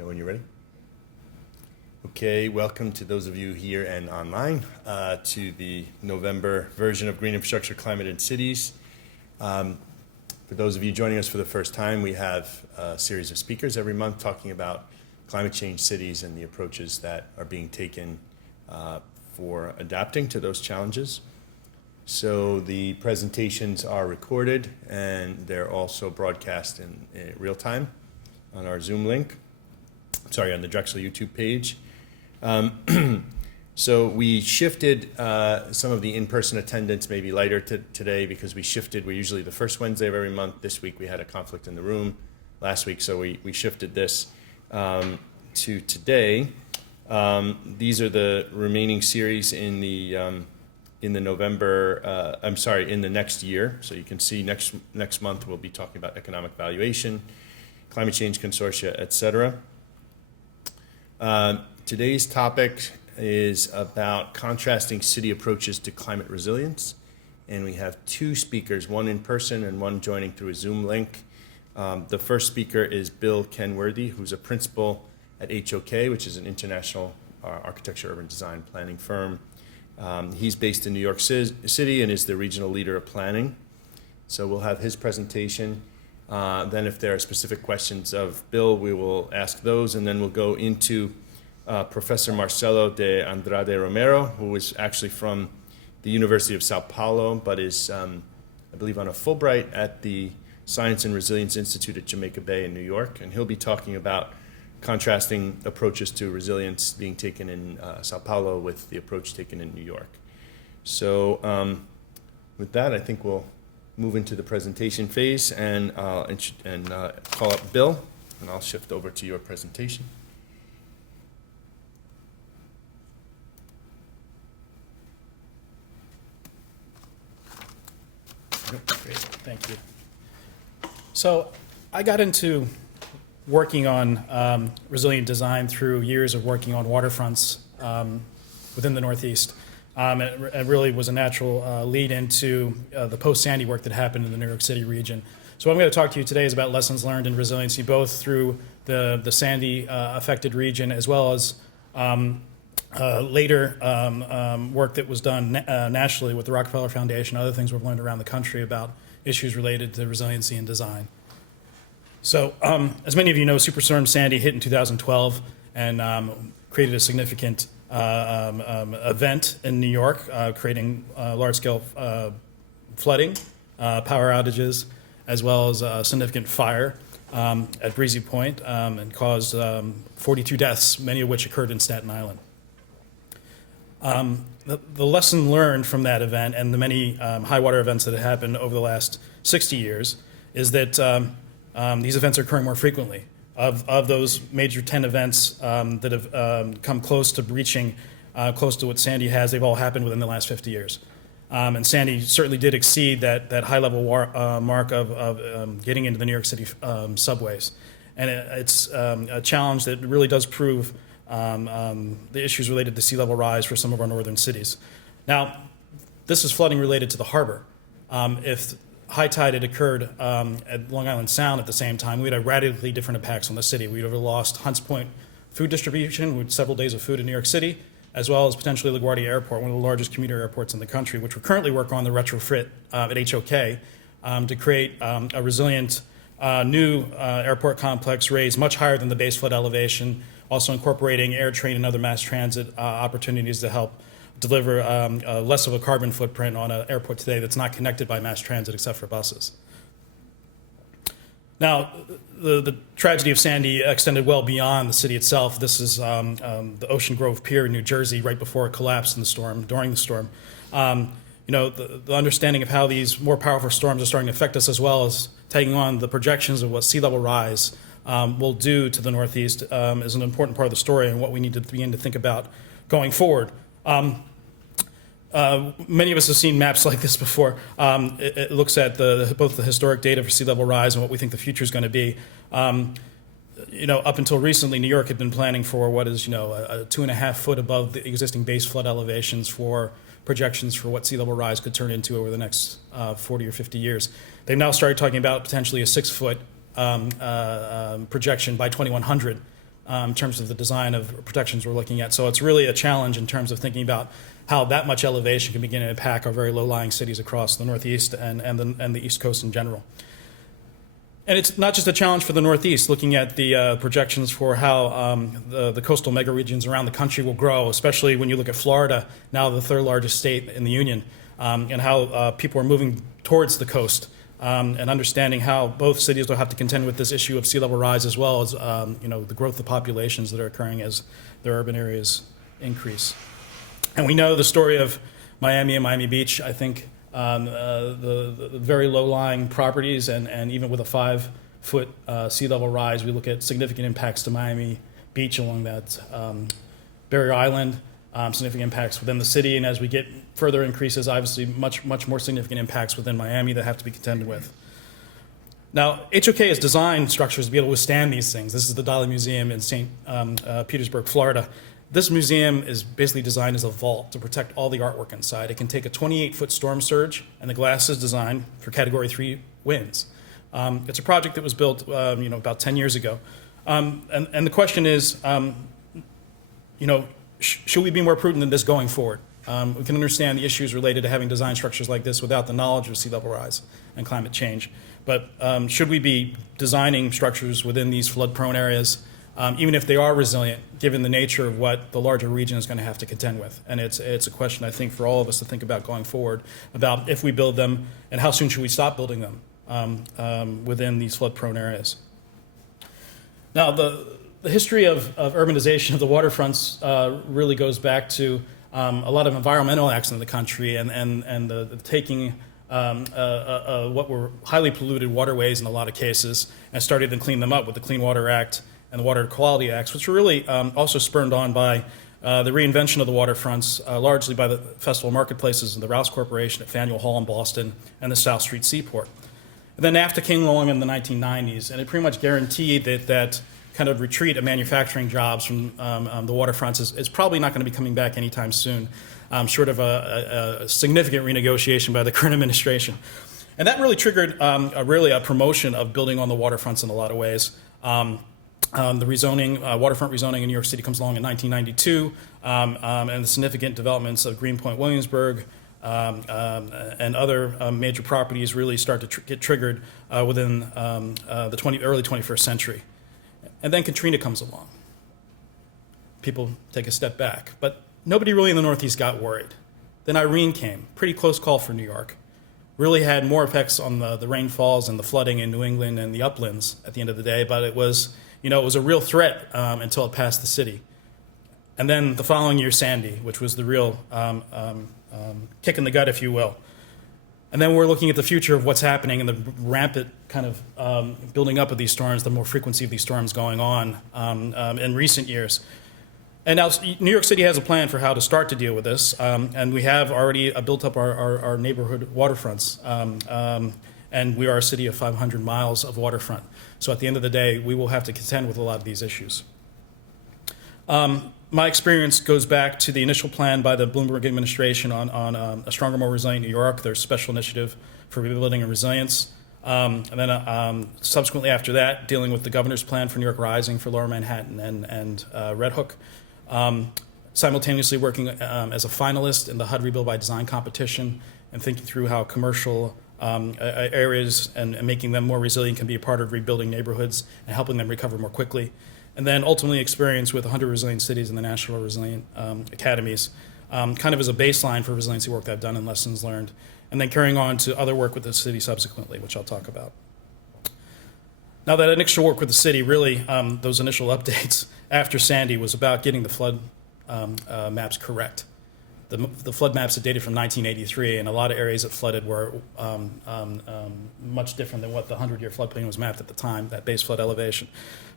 Know when you're ready. Okay, welcome to those of you here and online to the November version of Green Infrastructure, Climate, and Cities. For those of you joining us for the first time, we have a series of speakers every month talking about climate change, cities, and the approaches that are being taken for adapting to those challenges. So the presentations are recorded and they're also broadcast in real time on our Zoom link, on the Drexel YouTube page. So we shifted some of the in-person attendance maybe lighter today because we're usually the first Wednesday of every month. This week we had a conflict in the room last week, so we shifted this to today. These are the remaining series in the November, in the next year. So you can see next month we'll be talking about economic valuation, climate change consortia, etc. Today's topic is about contrasting city approaches to climate resilience. And we have two speakers, one in person and one joining through a Zoom link. The first speaker is Bill Kenworthy, who's a principal at HOK, which is an international architecture, urban design planning firm. He's based in New York City and is the regional leader of planning. So we'll have his presentation. Then if there are specific questions of Bill, we will ask those, and then we'll go into Professor Marcelo de Andrade Romero, who is actually from the University of Sao Paulo, but is, I believe, on a Fulbright at the Science and Resilience Institute at Jamaica Bay in New York, and he'll be talking about contrasting approaches to resilience being taken in Sao Paulo with the approach taken in New York. So with that, I think we'll move into the presentation phase and call up Bill, and I'll shift over to your presentation. Great, thank you. So I got into working on resilient design through years of working on waterfronts within the Northeast. It really was a natural lead into the post-Sandy work that happened in the New York City region. So what I'm going to talk to you today is about lessons learned in resiliency, both through the Sandy affected region as well as later work that was done nationally with the Rockefeller Foundation, other things we've learned around the country about issues related to resiliency and design. So as many of you know, Superstorm Sandy hit in 2012 and created a significant event in New York, creating large-scale flooding, power outages, as well as significant fire at Breezy Point, and caused 42 deaths, many of which occurred in Staten Island. The lesson learned from that event and the many high water events that have happened over the last 60 years is that these events are occurring more frequently. Of those major 10 events that have come close to breaching close to what Sandy has, they've all happened within the last 50 years. And Sandy certainly did exceed that high-level mark of getting into the New York City subways. And it's a challenge that really does prove the issues related to sea level rise for some of our northern cities. Now, this is flooding related to the harbor. If high tide had occurred at Long Island Sound at the same time, we'd have radically different impacts on the city. We'd have lost Hunts Point food distribution with several days of food in New York City, as well as potentially LaGuardia Airport, one of the largest commuter airports in the country, which we're currently working on the retrofit at HOK to create a resilient new airport complex raised much higher than the base flood elevation, also incorporating air train and other mass transit opportunities to help deliver less of a carbon footprint on an airport today that's not connected by mass transit except for buses. Now, the tragedy of Sandy extended well beyond the city itself. This is the Ocean Grove Pier in New Jersey right before it collapsed in the storm, during the storm. The understanding of how these more powerful storms are starting to affect us, as well as taking on the projections of what sea level rise will do to the Northeast, is an important part of the story and what we need to begin to think about going forward. Many of us have seen maps like this before. It looks at both the historic data for sea level rise and what we think the future is going to be. Up until recently, New York had been planning for what is, a 2.5 foot above the existing base flood elevations for projections for what sea level rise could turn into over the next 40 or 50 years. They've now started talking about potentially a 6 foot projection by 2100. in terms of the design of protections we're looking at. So it's really a challenge in terms of thinking about how that much elevation can begin to impact our very low-lying cities across the Northeast and the East Coast in general. And it's not just a challenge for the Northeast, looking at the projections for how the coastal megaregions around the country will grow, especially when you look at Florida, now the third largest state in the union, and how people are moving towards the coast, and understanding how both cities will have to contend with this issue of sea level rise, as well as the growth of populations that are occurring as their urban areas increase. And we know the story of Miami and Miami Beach. I think the very low-lying properties, and even with a 5-foot sea level rise, we look at significant impacts to Miami Beach along that barrier island, significant impacts within the city, and as we get further increases, obviously much more significant impacts within Miami that have to be contended with. Now, HOK has designed structures to be able to withstand these things. This is the Dali Museum in St. Petersburg, Florida. This museum is basically designed as a vault to protect all the artwork inside. It can take a 28-foot storm surge, and the glass is designed for Category 3 winds. It's a project that was built, about 10 years ago. And the question is, should we be more prudent than this going forward? We can understand the issues related to having design structures like this without the knowledge of sea level rise and climate change. But should we be designing structures within these flood-prone areas, even if they are resilient, given the nature of what the larger region is going to have to contend with? And it's a question, I think, for all of us to think about going forward, about if we build them and how soon should we stop building them within these flood-prone areas. Now, the history of urbanization of the waterfronts really goes back to a lot of environmental acts in the country, and the taking what were highly polluted waterways in a lot of cases and started to clean them up with the Clean Water Act and the Water Quality Acts, which were really also spurred on by the reinvention of the waterfronts, largely by the Festival Marketplaces and the Rouse Corporation at Faneuil Hall in Boston and the South Street Seaport. And then NAFTA came along in the 1990s, and it pretty much guaranteed that kind of retreat of manufacturing jobs from the waterfronts is probably not going to be coming back anytime soon, short of a significant renegotiation by the current administration. And that really triggered a promotion of building on the waterfronts in a lot of ways. The rezoning, waterfront rezoning in New York City comes along in 1992, and the significant developments of Greenpoint, Williamsburg, and other major properties really start to get triggered within the early 21st century. And then Katrina comes along. People take a step back, but nobody really in the Northeast got worried. Then Irene came, pretty close call for New York. Really had more effects on the rainfalls and the flooding in New England and the uplands at the end of the day, but it was a real threat until it passed the city. And then the following year, Sandy, which was the real kick in the gut, if you will. And then we're looking at the future of what's happening and the rampant kind of building up of these storms, the more frequency of these storms going on in recent years. And now New York City has a plan for how to start to deal with this, and we have already built up our neighborhood waterfronts, and we are a city of 500 miles of waterfront. So at the end of the day, we will have to contend with a lot of these issues. My experience goes back to the initial plan by the Bloomberg administration on a stronger, more resilient New York, their special initiative for rebuilding and resilience. And then subsequently after that, dealing with the governor's plan for New York Rising for Lower Manhattan and Red Hook. Simultaneously working as a finalist in the HUD Rebuild by Design competition and thinking through how commercial areas and making them more resilient can be a part of rebuilding neighborhoods and helping them recover more quickly. And then ultimately experience with 100 Resilient Cities and the National Resilient Academies, kind of as a baseline for resiliency work that I've done and lessons learned, and then carrying on to other work with the city subsequently, which I'll talk about. Now, that initial work with the city, really, those initial updates after Sandy was about getting the flood maps correct. The flood maps that dated from 1983, and a lot of areas that flooded were much different than what the 100-year floodplain was mapped at the time, that base flood elevation.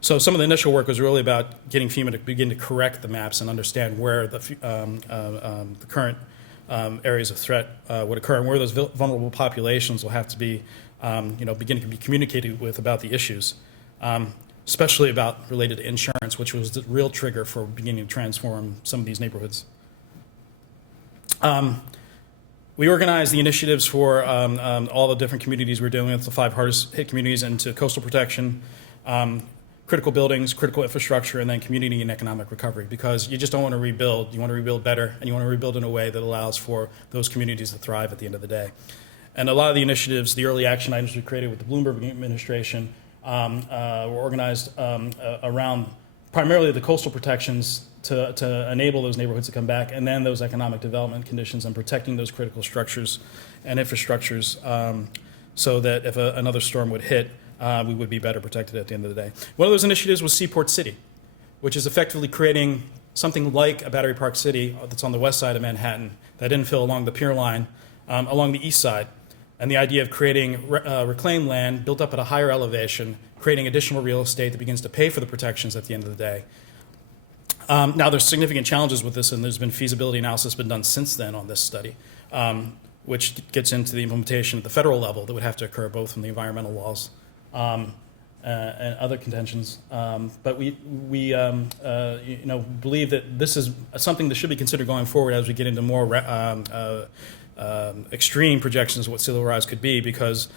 So some of the initial work was really about getting FEMA to begin to correct the maps and understand where the current areas of threat would occur and where those vulnerable populations will have to be, begin to be communicated with about the issues, especially about related to insurance, which was the real trigger for beginning to transform some of these neighborhoods. We organized the initiatives for all the different communities we're dealing with, the 5 hardest hit communities, into coastal protection, critical buildings, critical infrastructure, and then community and economic recovery, because you just don't want to rebuild. You want to rebuild better, and you want to rebuild in a way that allows for those communities to thrive at the end of the day. And a lot of the initiatives, the early action items we created with the Bloomberg administration were organized around primarily the coastal protections to enable those neighborhoods to come back, and then those economic development conditions and protecting those critical structures and infrastructures so that if another storm would hit, we would be better protected at the end of the day. One of those initiatives was Seaport City, which is effectively creating something like a Battery Park City that's on the west side of Manhattan, that infill along the Pier Line, along the east side. And the idea of creating reclaimed land built up at a higher elevation, creating additional real estate that begins to pay for the protections at the end of the day. Now, there's significant challenges with this, and there's been feasibility analysis been done since then on this study, which gets into the implementation at the federal level that would have to occur both from the environmental laws and other contentions. But we believe that this is something that should be considered going forward as we get into more extreme projections of what sea level rise could be, because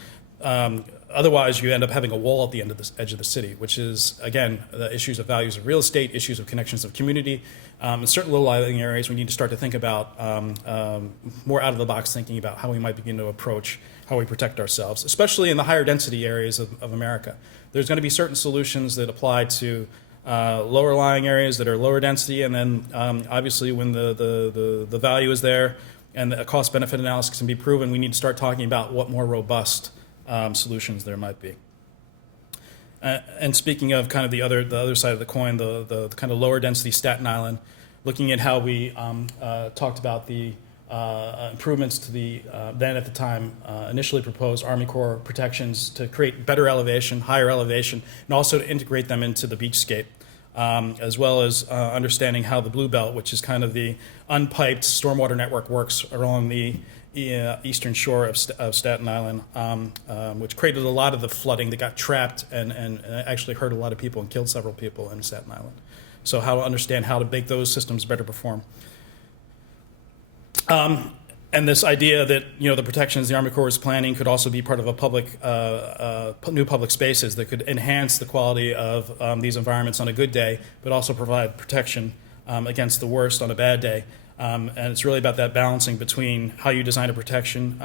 otherwise you end up having a wall at the end of the edge of the city, which is, again, the issues of values of real estate, issues of connections of community. In certain low-lying areas, we need to start to think about more out-of-the-box thinking about how we might begin to approach how we protect ourselves, especially in the higher density areas of America. There's going to be certain solutions that apply to lower-lying areas that are lower density, and then obviously when the value is there and the cost-benefit analysis can be proven, we need to start talking about what more robust solutions there might be. And speaking of kind of the other side of the coin, the kind of lower density Staten Island, looking at how we talked about the improvements to the then at the time initially proposed Army Corps protections to create better elevation, higher elevation, and also to integrate them into the beachscape, as well as understanding how the Blue Belt, which is kind of the unpiped stormwater network, works along the eastern shore of Staten Island, which created a lot of the flooding that got trapped and actually hurt a lot of people and killed several people in Staten Island. So how to understand how to make those systems better perform. And this idea that the protections the Army Corps is planning could also be part of a public, new public spaces that could enhance the quality of these environments on a good day, but also provide protection against the worst on a bad day. And it's really about that balancing between how you design a protection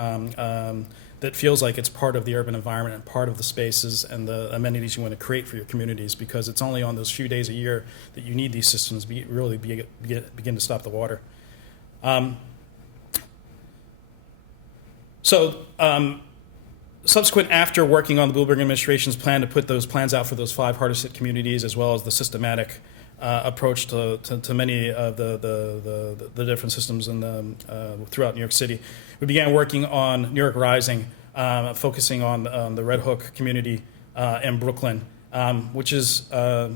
that feels like it's part of the urban environment and part of the spaces and the amenities you want to create for your communities, because it's only on those few days a year that you need these systems to really begin to stop the water. Subsequent after working on the Bloomberg administration's plan to put those plans out for those 5 hardest hit communities, as well as the systematic approach to many of the different systems throughout New York City, we began working on New York Rising, focusing on the Red Hook community in Brooklyn, which is a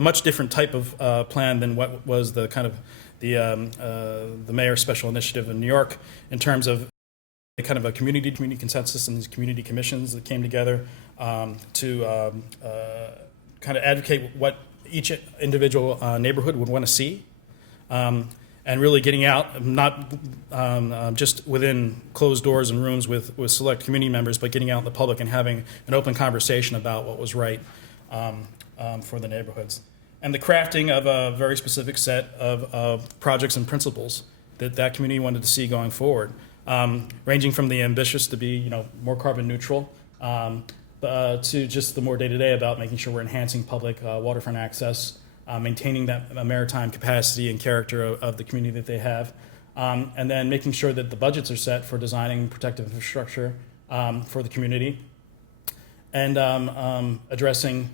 much different type of plan than what was the kind of the mayor's special initiative in New York, in terms of kind of a community consensus and these community commissions that came together to kind of advocate what each individual neighborhood would want to see, and really getting out, not just within closed doors and rooms with select community members, but getting out in the public and having an open conversation about what was right for the neighborhoods. And the crafting of a very specific set of projects and principles that community wanted to see going forward. Ranging from the ambitious to be, more carbon neutral, to just the more day-to-day about making sure we're enhancing public waterfront access, maintaining that maritime capacity and character of the community that they have, and then making sure that the budgets are set for designing protective infrastructure for the community, and addressing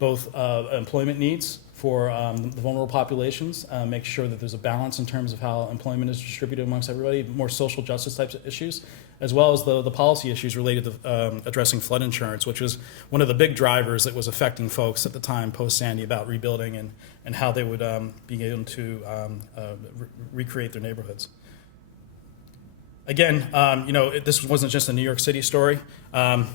both employment needs for the vulnerable populations, make sure that there's a balance in terms of how employment is distributed amongst everybody, more social justice types of issues, as well as the policy issues related to addressing flood insurance, which was one of the big drivers that was affecting folks at the time post-Sandy about rebuilding and how they would be able to recreate their neighborhoods. Again, this wasn't just a New York City story. The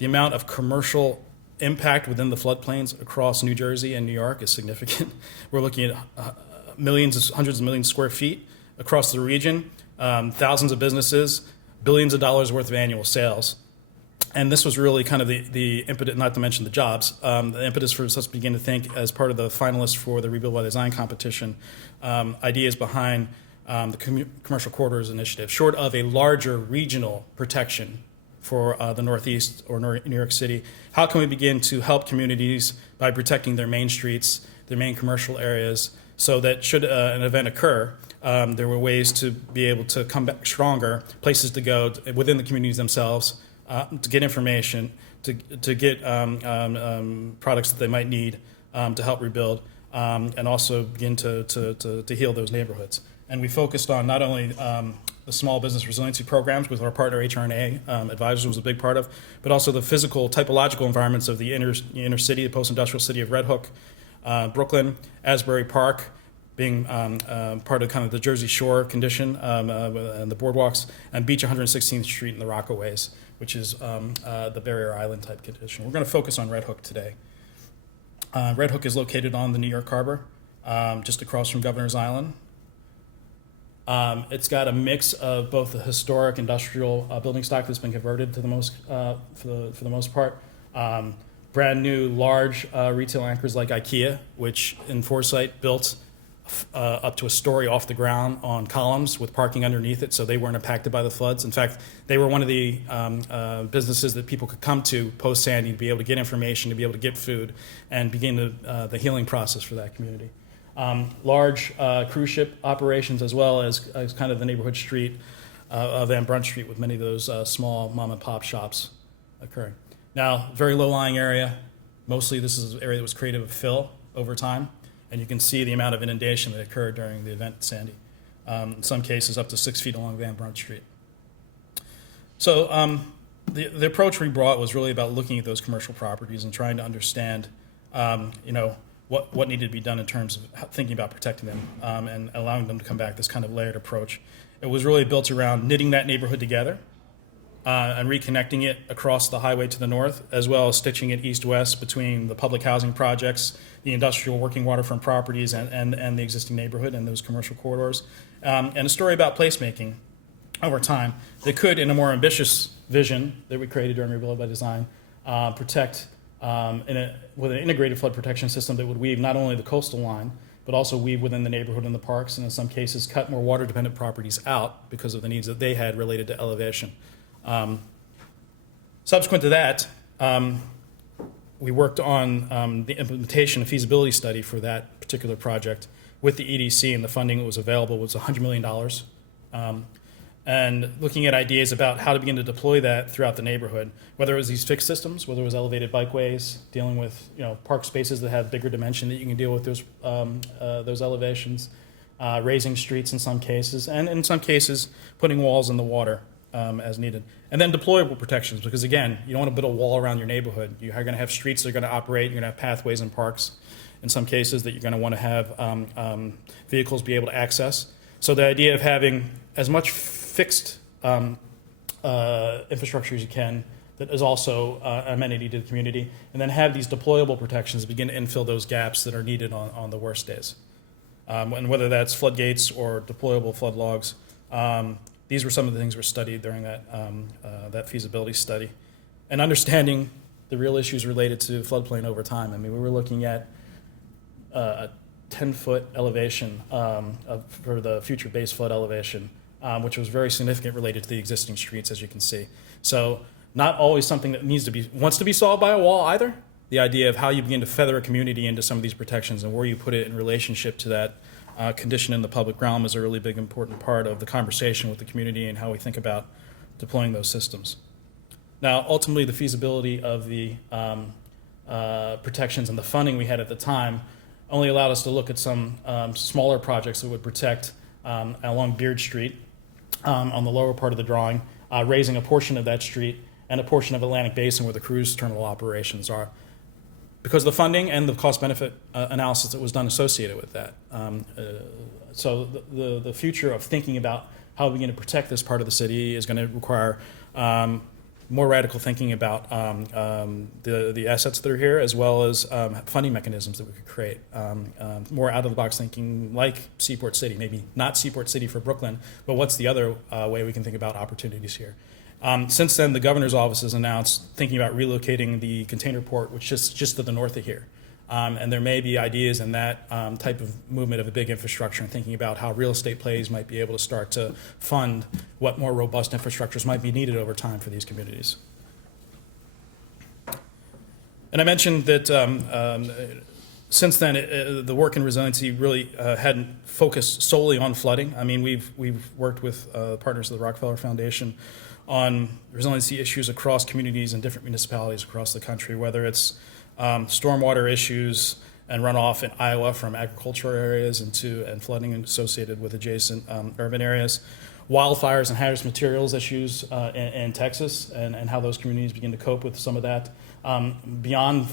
amount of commercial impact within the floodplains across New Jersey and New York is significant. We're looking at hundreds of millions of square feet across the region, thousands of businesses, billions of dollars worth of annual sales. And this was really kind of the impetus, not to mention the jobs, the impetus for us to begin to think as part of the finalists for the Rebuild by Design competition, ideas behind the Commercial Corridors Initiative. Short of a larger regional protection for the Northeast or New York City, how can we begin to help communities by protecting their main streets, their main commercial areas, so that should an event occur, there were ways to be able to come back stronger, places to go within the communities themselves, to get information, to get products that they might need to help rebuild, and also begin to heal those neighborhoods. And we focused on not only the small business resiliency programs with our partner HRNA Advisors was a big part of, but also the physical, typological environments of the inner city, the post-industrial city of Red Hook, Brooklyn, Asbury Park, being part of kind of the Jersey Shore condition and the boardwalks, and Beach 116th Street and the Rockaways, which is the Barrier Island type condition. We're going to focus on Red Hook today. Red Hook is located on the New York Harbor, just across from Governor's Island. It's got a mix of both the historic industrial building stock that's been converted to the most, for the most part. Brand new large retail anchors like IKEA, which in Foresight built up to a story off the ground on columns with parking underneath it, so they weren't impacted by the floods. In fact, they were one of the businesses that people could come to post-Sandy to be able to get information, to be able to get food, and begin the healing process for that community. Large cruise ship operations, as well as kind of the neighborhood street of Van Brunt Street, with many of those small mom and pop shops occurring. Now, very low-lying area. Mostly this is an area that was created with fill over time, and you can see the amount of inundation that occurred during the event at Sandy. In some cases, up to 6 feet along Van Brunt Street. So the approach we brought was really about looking at those commercial properties and trying to understand, what needed to be done in terms of thinking about protecting them and allowing them to come back, this kind of layered approach. It was really built around knitting that neighborhood together and reconnecting it across the highway to the north, as well as stitching it east-west between the public housing projects, the industrial working waterfront properties, and the existing neighborhood and those commercial corridors. And a story about placemaking over time that could, in a more ambitious vision that we created during Rebuild by Design, protect with an integrated flood protection system that would weave not only the coastal line, but also weave within the neighborhood and the parks, and in some cases cut more water-dependent properties out because of the needs that they had related to elevation. Subsequent to that, we worked on the implementation and feasibility study for that particular project with the EDC, and the funding that was available was $100 million. And looking at ideas about how to begin to deploy that throughout the neighborhood, whether it was these fixed systems, whether it was elevated bikeways, dealing with park spaces that have bigger dimension that you can deal with those elevations, raising streets in some cases, and in some cases putting walls in the water as needed. And then deployable protections, because again, you don't want to build a wall around your neighborhood. You're going to have streets that are going to operate, you're going to have pathways and parks in some cases that you're going to want to have vehicles be able to access. So the idea of having as much fixed infrastructure as you can that is also an amenity to the community, and then have these deployable protections begin to infill those gaps that are needed on the worst days. And whether that's floodgates or deployable flood logs, these were some of the things were studied during that feasibility study. And understanding the real issues related to floodplain over time. I mean, we were looking at a 10-foot elevation for the future base flood elevation, which was very significant related to the existing streets, as you can see. So not always something that wants to be solved by a wall either. The idea of how you begin to feather a community into some of these protections and where you put it in relationship to that condition in the public realm is a really big, important part of the conversation with the community and how we think about deploying those systems. Now, ultimately, the feasibility of the protections and the funding we had at the time only allowed us to look at some smaller projects that would protect along Beard Street on the lower part of the drawing, raising a portion of that street and a portion of Atlantic Basin where the cruise terminal operations are, because of the funding and the cost-benefit analysis that was done associated with that. So the future of thinking about how we're going to protect this part of the city is going to require more radical thinking about the assets that are here, as well as funding mechanisms that we could create. More out-of-the-box thinking, like Seaport City, maybe not Seaport City for Brooklyn, but what's the other way we can think about opportunities here? Since then, the governor's office has announced thinking about relocating the container port, which is just to the north of here. And there may be ideas in that type of movement of a big infrastructure and thinking about how real estate plays might be able to start to fund what more robust infrastructures might be needed over time for these communities. And I mentioned that since then, the work in resiliency really hadn't focused solely on flooding. I mean, we've worked with partners of the Rockefeller Foundation on resiliency issues across communities and different municipalities across the country, whether it's stormwater issues and runoff in Iowa from agricultural areas and flooding associated with adjacent urban areas, wildfires and hazardous materials issues in Texas, and how those communities begin to cope with some of that. Beyond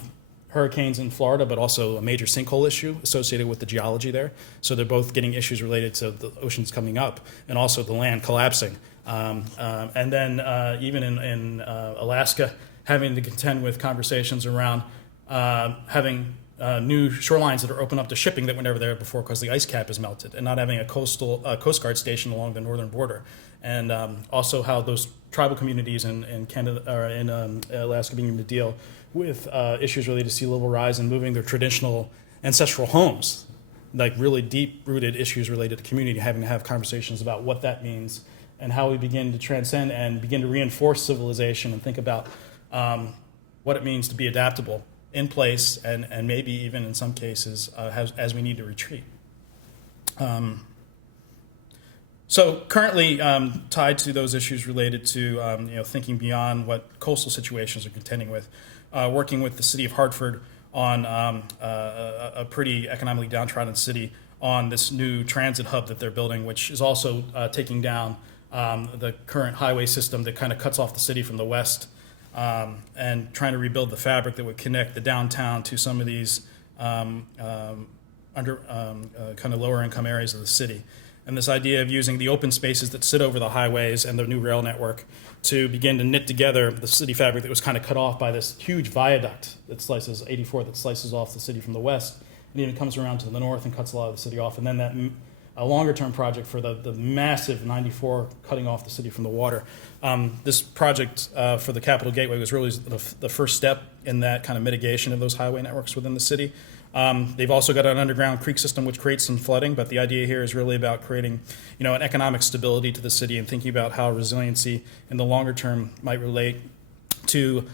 hurricanes in Florida, but also a major sinkhole issue associated with the geology there. So they're both getting issues related to the oceans coming up and also the land collapsing. And then even in Alaska, having to contend with conversations around having new shorelines that are open up to shipping that were never there before because the ice cap is melted, and not having a Coast Guard station along the northern border. And also how those tribal communities in Canada or in Alaska beginning to deal with issues related to sea level rise and moving their traditional ancestral homes, like really deep-rooted issues related to community, having to have conversations about what that means and how we begin to transcend and begin to reinforce civilization and think about what it means to be adaptable in place and maybe even in some cases as we need to retreat. So currently tied to those issues related to thinking beyond what coastal situations are contending with, working with the city of Hartford on a pretty economically downtrodden city on this new transit hub that they're building, which is also taking down the current highway system that kind of cuts off the city from the west, and trying to rebuild the fabric that would connect the downtown to some of these kind of lower income areas of the city. And this idea of using the open spaces that sit over the highways and the new rail network to begin to knit together the city fabric that was kind of cut off by this huge viaduct that slices 84 that slices off the city from the west and even comes around to the north and cuts a lot of the city off. And then that a longer term project for the massive 94 cutting off the city from the water. This project for the Capitol Gateway was really the first step in that kind of mitigation of those highway networks within the city. They've also got an underground creek system which creates some flooding, but the idea here is really about creating, an economic stability to the city and thinking about how resiliency in the longer term might relate to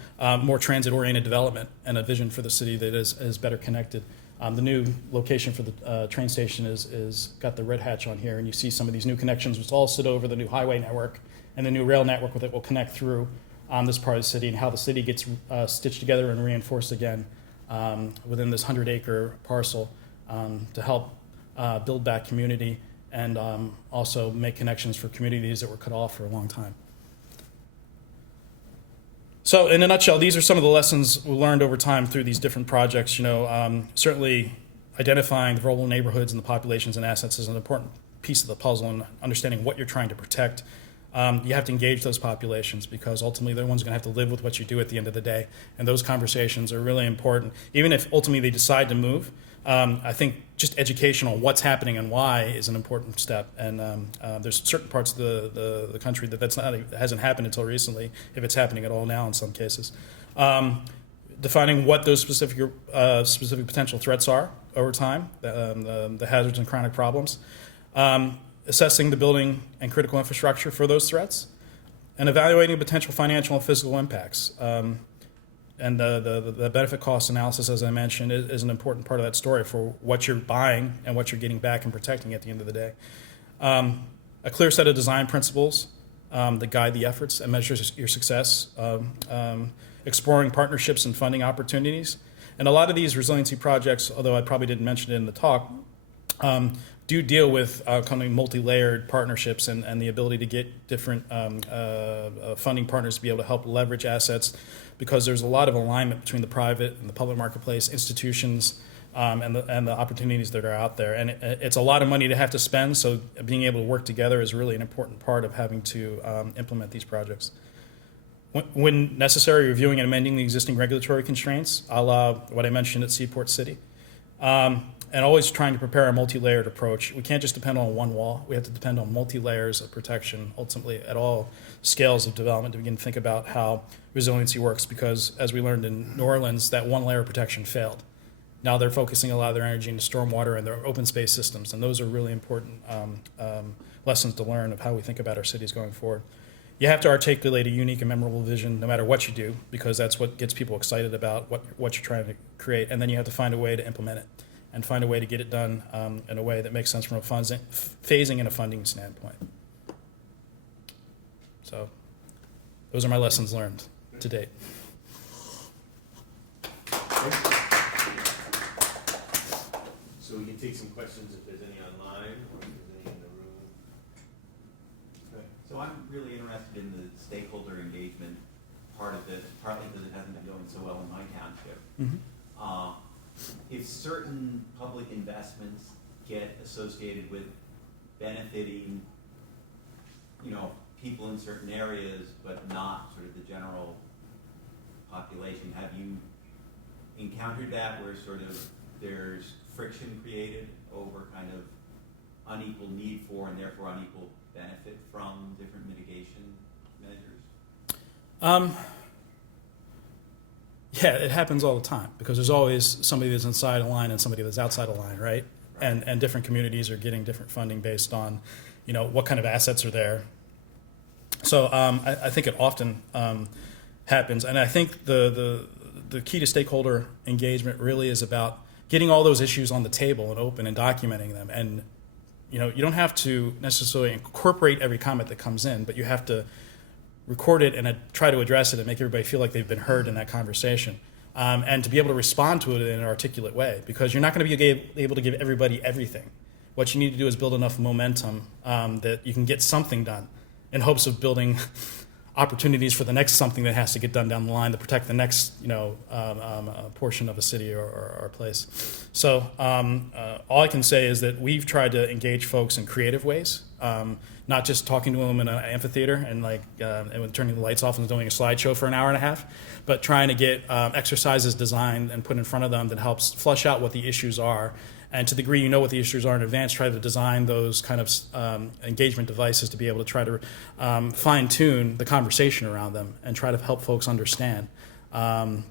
more transit-oriented development and a vision for the city that is better connected. The new location for the train station is got the red hatch on here, and you see some of these new connections which all sit over the new highway network and the new rail network that will connect through this part of the city, and how the city gets stitched together and reinforced again within this 100-acre parcel to help build back community and also make connections for communities that were cut off for a long time. So in a nutshell, these are some of the lessons we learned over time through these different projects. Certainly identifying the vulnerable neighborhoods and the populations and assets is an important piece of the puzzle, and understanding what you're trying to protect. You have to engage those populations because ultimately they're the ones going to have to live with what you do at the end of the day. And those conversations are really important. Even if ultimately they decide to move, I think just education on what's happening and why is an important step. And there's certain parts of the country that hasn't happened until recently, if it's happening at all now in some cases. Defining what those specific potential threats are over time, the hazards and chronic problems. Assessing the building and critical infrastructure for those threats, and evaluating potential financial and physical impacts. And the benefit cost analysis, as I mentioned, is an important part of that story for what you're buying and what you're getting back and protecting at the end of the day. A clear set of design principles that guide the efforts and measure your success. Exploring partnerships and funding opportunities. And a lot of these resiliency projects, although I probably didn't mention it in the talk, do deal with kind of multi-layered partnerships and the ability to get different funding partners to be able to help leverage assets, because there's a lot of alignment between the private and the public marketplace, institutions, and the opportunities that are out there. And it's a lot of money to have to spend, so being able to work together is really an important part of having to implement these projects. When necessary, reviewing and amending the existing regulatory constraints, a la what I mentioned at Seaport City. and always trying to prepare a multi-layered approach. We can't just depend on one wall. We have to depend on multi-layers of protection, ultimately at all scales of development, to begin to think about how resiliency works, because as we learned in New Orleans, that one layer of protection failed. Now they're focusing a lot of their energy into stormwater and their open space systems, and those are really important lessons to learn of how we think about our cities going forward. You have to articulate a unique and memorable vision no matter what you do, because that's what gets people excited about what you're trying to create, and then you have to find a way to implement it and find a way to get it done in a way that makes sense from a phasing and a funding standpoint. So those are my lessons learned to date. So we can take some questions if there's any online or if there's any in the room. Okay. So I'm really interested in the stakeholder engagement part of this, partly because it hasn't been going so well in my township. Mm-hmm. If certain public investments get associated with benefiting, people in certain areas, but not sort of the general population, have you encountered that where sort of there's friction created over kind of unequal need for and therefore unequal benefit from different mitigation measures? Yeah, it happens all the time, because there's always somebody that's inside a line and somebody that's outside a line, right? And different communities are getting different funding based on, what kind of assets are there. So I think it often happens, and I think the key to stakeholder engagement really is about getting all those issues on the table and open and documenting them. And you don't have to necessarily incorporate every comment that comes in, but you have to record it and try to address it and make everybody feel like they've been heard in that conversation, and to be able to respond to it in an articulate way, because you're not going to be able to give everybody everything. What you need to do is build enough momentum that you can get something done, in hopes of building opportunities for the next something that has to get done down the line to protect the next portion of a city or place. So all I can say is that we've tried to engage folks in creative ways, not just talking to them in an amphitheater and and turning the lights off and doing a slideshow for an hour and a half, but trying to get exercises designed and put in front of them that helps flesh out what the issues are. And to the degree you know what the issues are in advance, try to design those kind of engagement devices to be able to try to fine-tune the conversation around them and try to help folks understand. A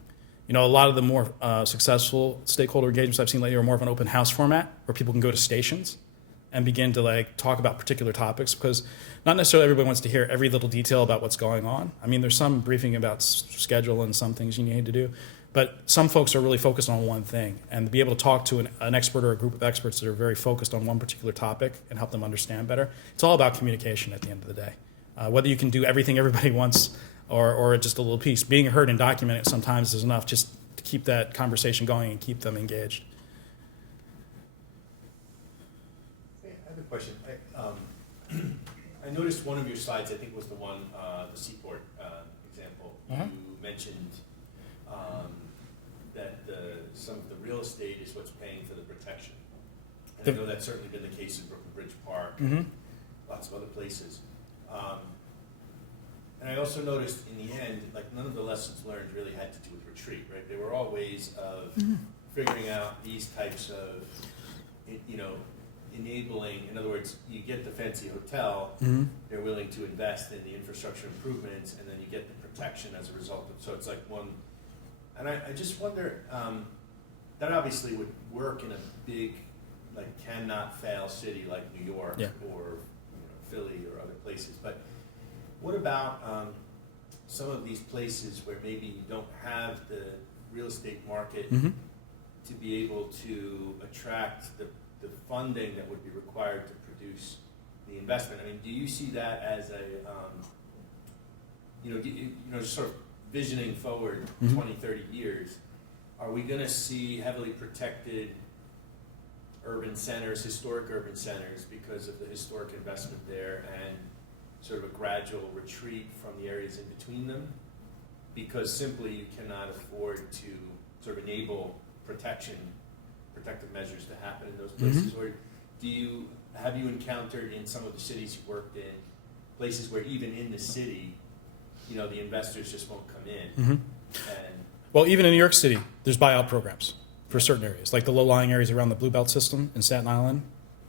lot of the more successful stakeholder engagements I've seen lately are more of an open house format, where people can go to stations and begin to talk about particular topics, because not necessarily everybody wants to hear every little detail about what's going on. I mean, there's some briefing about schedule and some things you need to do, but some folks are really focused on one thing, and to be able to talk to an expert or a group of experts that are very focused on one particular topic and help them understand better. It's all about communication at the end of the day. Whether you can do everything everybody wants or just a little piece, being heard and documented sometimes is enough just to keep that conversation going and keep them engaged. I have a question. I noticed one of your slides, I think was the one, the Seaport example. Uh-huh. You mentioned that some of the real estate is what's paying for the protection. And I know that's certainly been the case in Brooklyn Bridge Park, and lots of other places. And I also noticed in the end, none of the lessons learned really had to do with retreat, right? They were all ways of figuring out these types of, enabling. In other words, you get the fancy hotel, they're willing to invest in the infrastructure improvements, and then you get the protection as a result of. So it's like one. And I just wonder, that obviously would work in a big, cannot fail city like New York, yeah, or Philly or other places. But what about some of these places where maybe you don't have the real estate market to be able to attract the funding that would be required to produce the investment? I mean, do you see that as a, just sort of visioning forward 20, 30 years, are we going to see heavily protected urban centers, historic urban centers, because of the historic investment there, and sort of a gradual retreat from the areas in between them, because simply you cannot afford to sort of enable protective measures to happen in those places? Or have you encountered in some of the cities you worked in, places where even in the city, the investors just won't come in? Well, even in New York City, there's buyout programs for certain areas, like the low-lying areas around the Blue Belt system in Staten Island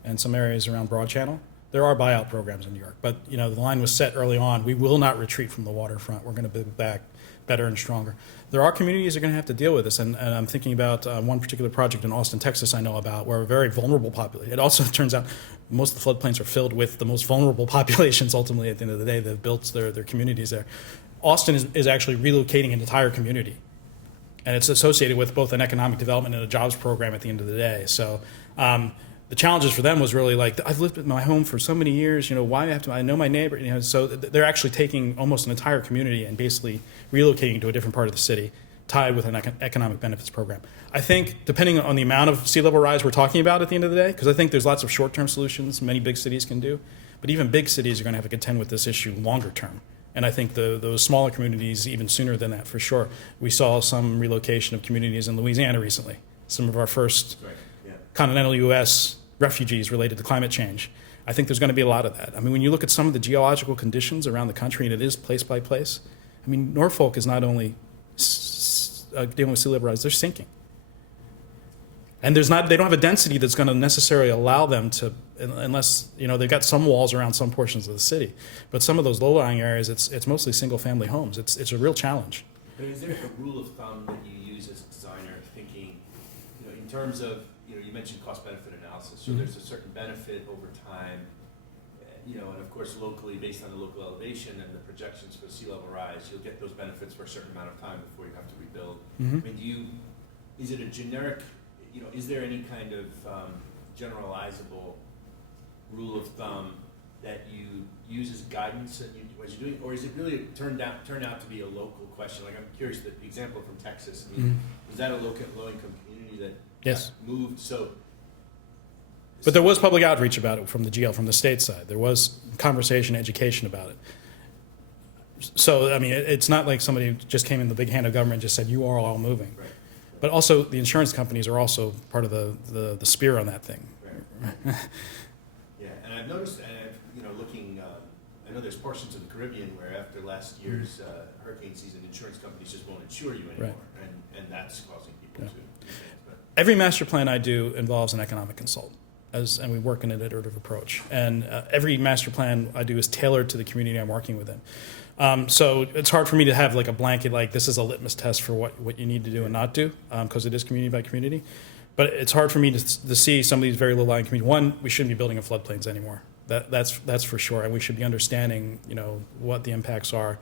and some areas around Broad Channel. There are buyout programs in New York, but the line was set early on. We will not retreat from the waterfront. We're going to be back better and stronger. There are communities that are going to have to deal with this, and I'm thinking about one particular project in Austin, Texas I know about, where a very vulnerable population. It also turns out most of the floodplains are filled with the most vulnerable populations ultimately at the end of the day that have built their communities there. Austin is actually relocating an entire community, and it's associated with both an economic development and a jobs program at the end of the day. So the challenges for them was really like, I've lived in my home for so many years, why I have to, I know my neighbor, so they're actually taking almost an entire community and basically relocating to a different part of the city, tied with an economic benefits program. I think, depending on the amount of sea level rise we're talking about at the end of the day, because I think there's lots of short-term solutions many big cities can do, but even big cities are going to have to contend with this issue longer term. And I think those smaller communities even sooner than that, for sure. We saw some relocation of communities in Louisiana recently, some of our first continental U.S. refugees related to climate change. I think there's going to be a lot of that. I mean, when you look at some of the geological conditions around the country, and it is place by place, I mean, Norfolk is not only dealing with sea level rise, they're sinking. And they don't have a density that's going to necessarily allow them to, unless, they've got some walls around some portions of the city. But some of those low-lying areas, it's mostly single-family homes. It's a real challenge. But is there a rule of thumb that you use as a designer thinking, in terms of, you mentioned cost-benefit analysis, so there's a certain benefit over time, and of course locally, based on the local elevation and the projections for sea level rise, you'll get those benefits for a certain amount of time before you have to rebuild. I mean, is it a generic, is there any kind of generalizable rule of thumb that you use as guidance as you're doing, or is it really turned out to be a local question? Like, I'm curious, the example from Texas, I mean, was that a low-income community that Yes. moved? So, but there was public outreach about it from the GL, from the state side. There was conversation, education about it. So, I mean, it's not like somebody just came in the big hand of government and just said, you are all moving. Right. But also, the insurance companies are also part of the spear on that thing. Right. Yeah, and I've noticed, looking, I know there's portions of the Caribbean where after last year's hurricane season, insurance companies just won't insure you anymore, Right. and that's causing people to. But Every master plan I do involves an economic consultant, and we work in an iterative approach. And every master plan I do is tailored to the community I'm working within. So it's hard for me to have like a blanket, like this is a litmus test for what you need to do and not do, because it is community by community. But it's hard for me to see some of these very low-lying communities. One, we shouldn't be building in floodplains anymore. That's for sure, and we should be understanding, what the impacts are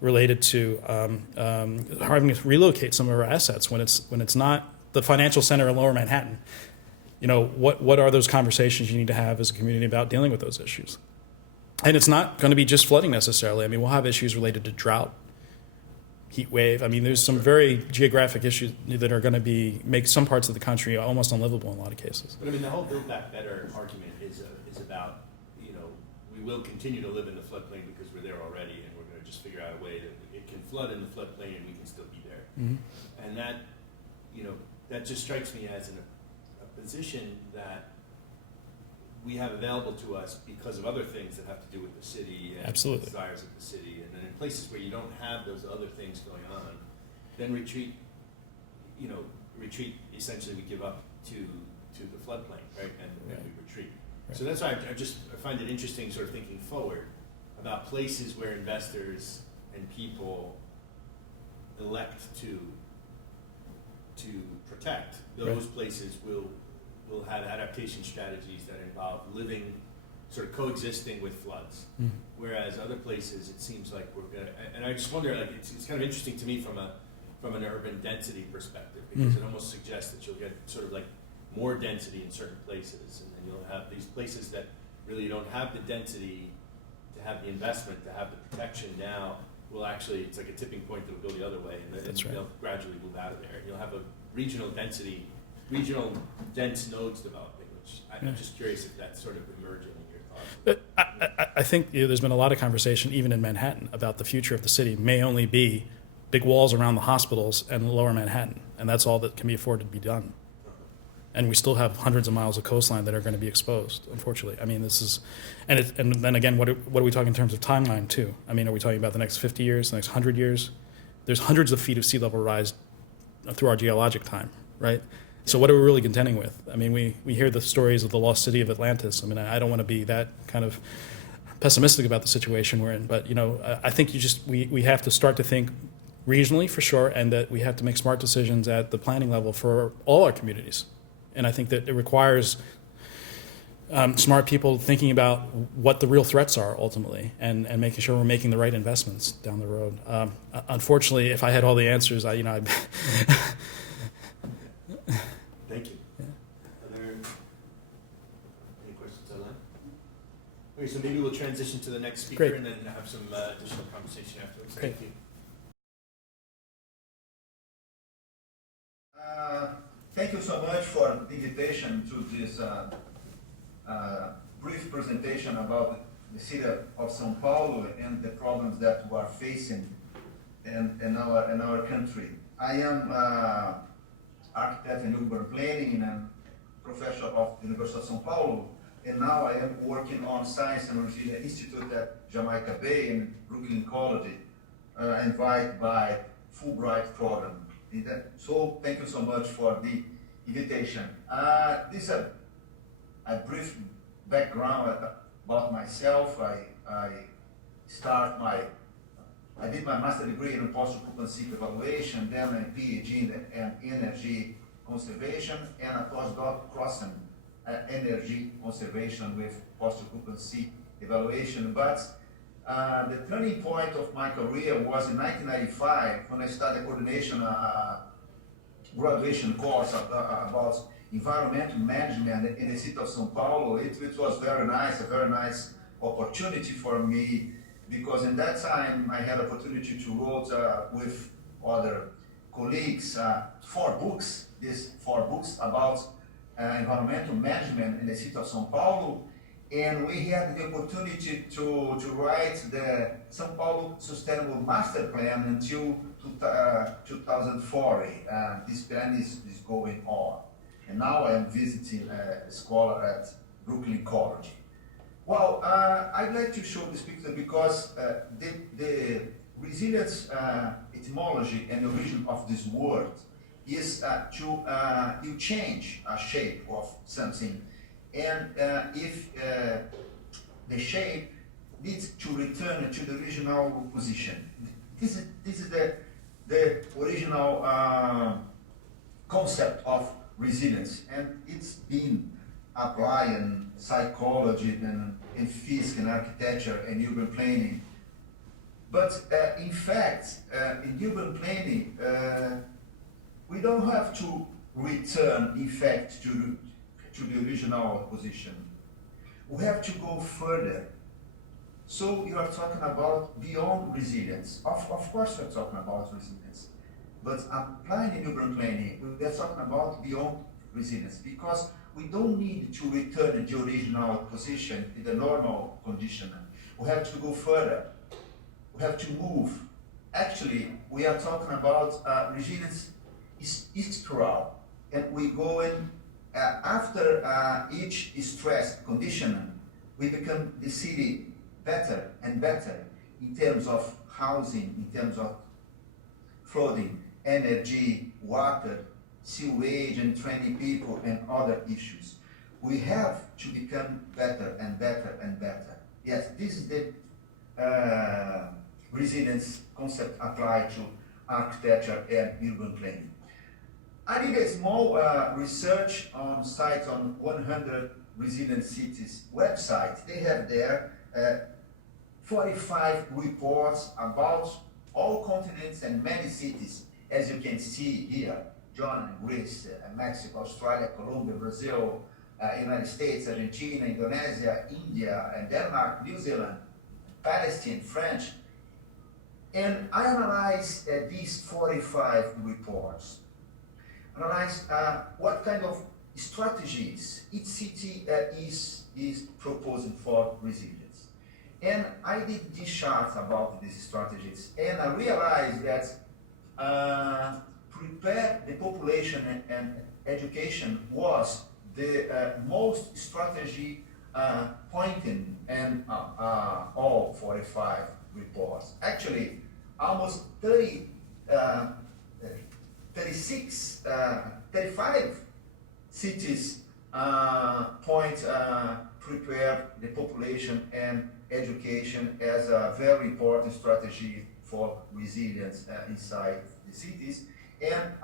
related to having to relocate some of our assets when it's not the financial center in Lower Manhattan. What are those conversations you need to have as a community about dealing with those issues? And it's not going to be just flooding necessarily. I mean, we'll have issues related to drought, heat wave. I mean, there's some very geographic issues that are going to make some parts of the country almost unlivable in a lot of cases. But I mean, the whole Build Back Better argument is about, we will continue to live in the floodplain because we're there already, and we're going to just figure out a way that it can flood in the floodplain and we can still be there. And that, that just strikes me as a position that we have available to us because of other things that have to do with the city and Absolutely. the desires of the city. And then in places where you don't have those other things going on, then retreat essentially we give up to the floodplain, right? And we retreat. Right. So that's why I find it interesting sort of thinking forward about places where investors and people elect to protect. Those Right. places will have adaptation strategies that involve living, sort of coexisting with floods. Whereas other places, it seems like we're gonna, and I just wonder, like, it's kind of interesting to me from an urban density perspective, because it almost suggests that you'll get sort of like more density in certain places, and then you'll have these places that really don't have the density to have the investment, to have the protection now, will actually, it's like a tipping point that'll go the other way, and then That's right. they'll gradually move out of there. And you'll have a regional dense nodes developing, which I'm just curious if that's sort of emerging in your thoughts. I think there's been a lot of conversation, even in Manhattan, about the future of the city may only be big walls around the hospitals and Lower Manhattan, and that's all that can be afforded to be done. And we still have hundreds of miles of coastline that are going to be exposed, unfortunately. I mean, this is, and then again, what are we talking in terms of timeline too? I mean, are we talking about the next 50 years, the next 100 years? There's hundreds of feet of sea level rise through our geologic time, right? So what are we really contending with? I mean, we hear the stories of the lost city of Atlantis. I mean, I don't want to be that kind of pessimistic about the situation we're in, but I think we have to start to think regionally for sure, and that we have to make smart decisions at the planning level for all our communities. And I think that it requires smart people thinking about what the real threats are ultimately, and making sure we're making the right investments down the road. Unfortunately, if I had all the answers, I'd Thank you. Are there any questions online? Okay, so maybe we'll transition to the next speaker. Great. And then have some additional conversation afterwards. Great. Thank you. Thank you so much for the invitation to this brief presentation about the city of São Paulo and the problems that we are facing in our country. I am architect in urban planning and professor of the University of São Paulo, and now I am working on Science and Resilience Institute at Jamaica Bay in Brooklyn College, invited by Fulbright program. So thank you so much for the invitation. This is a brief background about myself. I did my master's degree in post-occupancy evaluation, then a PhD in energy conservation, and a postdoc crossing energy conservation with post-occupancy evaluation. But the turning point of my career was in 1995 when I started coordination graduation course about environmental management in the city of São Paulo. It was very nice, a very nice opportunity for me, because in that time I had opportunity to write with other colleagues 4 books, these 4 books about environmental management in the city of São Paulo. And we had the opportunity to write the São Paulo Sustainable Master Plan until 2040. This plan is going on. And now I am visiting a scholar at Brooklyn College. Well, I'd like to show this picture because the resilience etymology and origin of this word is you change a shape of something. And if the shape needs to return to the original position. This is the original concept of resilience, and it's been applied in psychology and in physics and architecture and urban planning. But in fact, in urban planning, we don't have to return, in fact, to the original position. We have to go further. So you are talking about beyond resilience. Of course we're talking about resilience, but applying in urban planning, we're talking about beyond resilience, because we don't need to return to the original position in the normal condition. We have to go further. We have to move. Actually, we are talking about resilience is structural, and we go in after each stress condition, we become the city better and better in terms of housing, in terms of flooding, energy, water, sewage, and training people, and other issues. We have to become better and better and better. Yes, this is the resilience concept applied to architecture and urban planning. I did a small research on site on 100 Resilient Cities website. They have there 45 reports about all continents and many cities, as you can see here: John and Greece, Mexico, Australia, Colombia, Brazil, United States, Argentina, Indonesia, India, and Denmark, New Zealand, Palestine, French. And I analyzed these 45 reports. Analyze what kind of strategies each city is proposing for resilience. And I did these charts about these strategies, and I realized that prepare the population and education was the most strategy pointing in all 45 reports. Actually, almost 35 cities prepare the population and education as a very important strategy for resilience inside the cities. And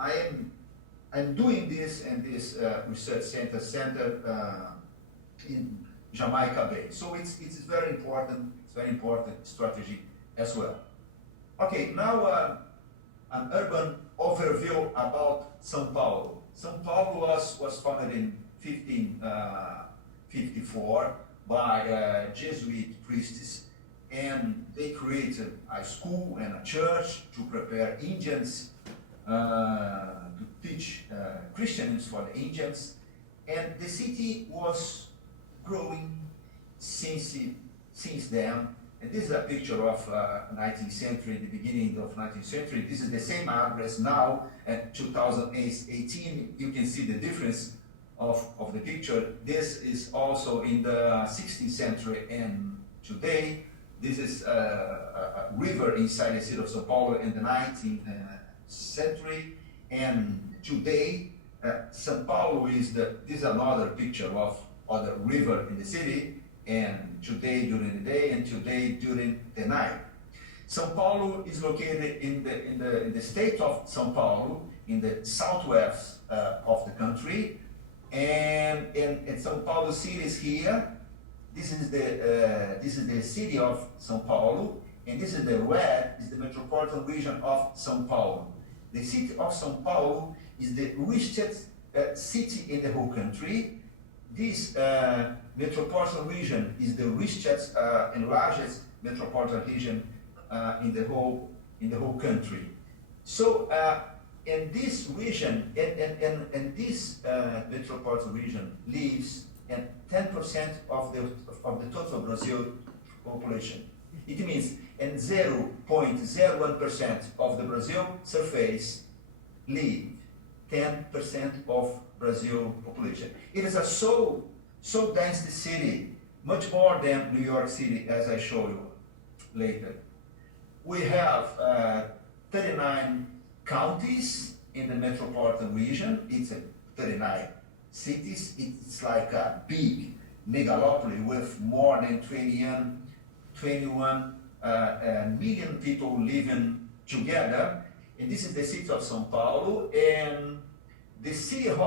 I'm doing this in this research center in Jamaica Bay. So it's very important. It's very important strategy as well. Okay, now an urban overview about São Paulo. São Paulo was founded in 1554 by Jesuit priests, and they created a school and a church to prepare Indians to teach Christians for the Indians, and the city was growing since then. And this is a picture of 19th century, the beginning of 19th century. This is the same address now at 2018. You can see the difference of the picture. This is also in the 16th century, and today this is a river inside the city of São Paulo in the 19th century. And today, São Paulo this is another picture of other river in the city, and today during the day and today during the night. São Paulo is located in the state of São Paulo, in the southwest of the country, and São Paulo city is here. This is the city of São Paulo, and this is the red is the metropolitan region of São Paulo. The city of São Paulo is the richest city in the whole country. This metropolitan region is the richest and largest metropolitan region in the whole country. So in this region, and this metropolitan region lives in 10% of the total Brazil population. It means in 0.01% of the Brazil surface live 10% of Brazil population. It is a so dense city, much more than New York City, as I show you later. We have 39 counties in the metropolitan region. It's 39 cities. It's like a big megalopolis with more than 21 million people living together. And this is the city of São Paulo, and the city of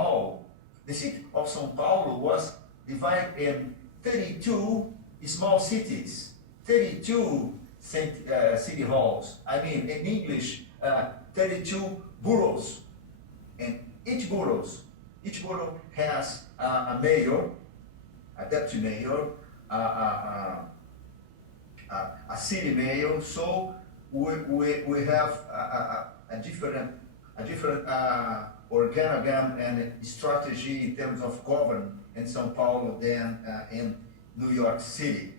São Paulo was divided in 32 small cities, 32 city halls. I mean, in English, 32 boroughs. And each borough has a mayor, a deputy mayor, a city mayor. So we have a different organogram and strategy in terms of government in São Paulo than in New York City.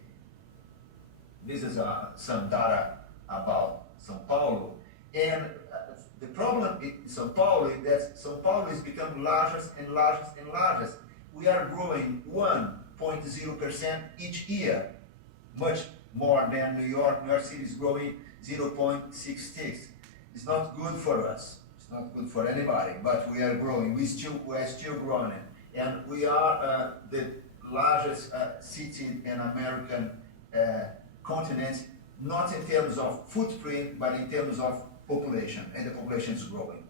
This is some data about São Paulo, and the problem in São Paulo is that São Paulo is becoming larger and larger and larger. We are growing 1.0% each year, much more than New York. New York City is growing 0.66. It's not good for us. It's not good for anybody. But we are growing. We are still growing, and we are the largest city in American continent, not in terms of footprint, but in terms of population, and the population is growing.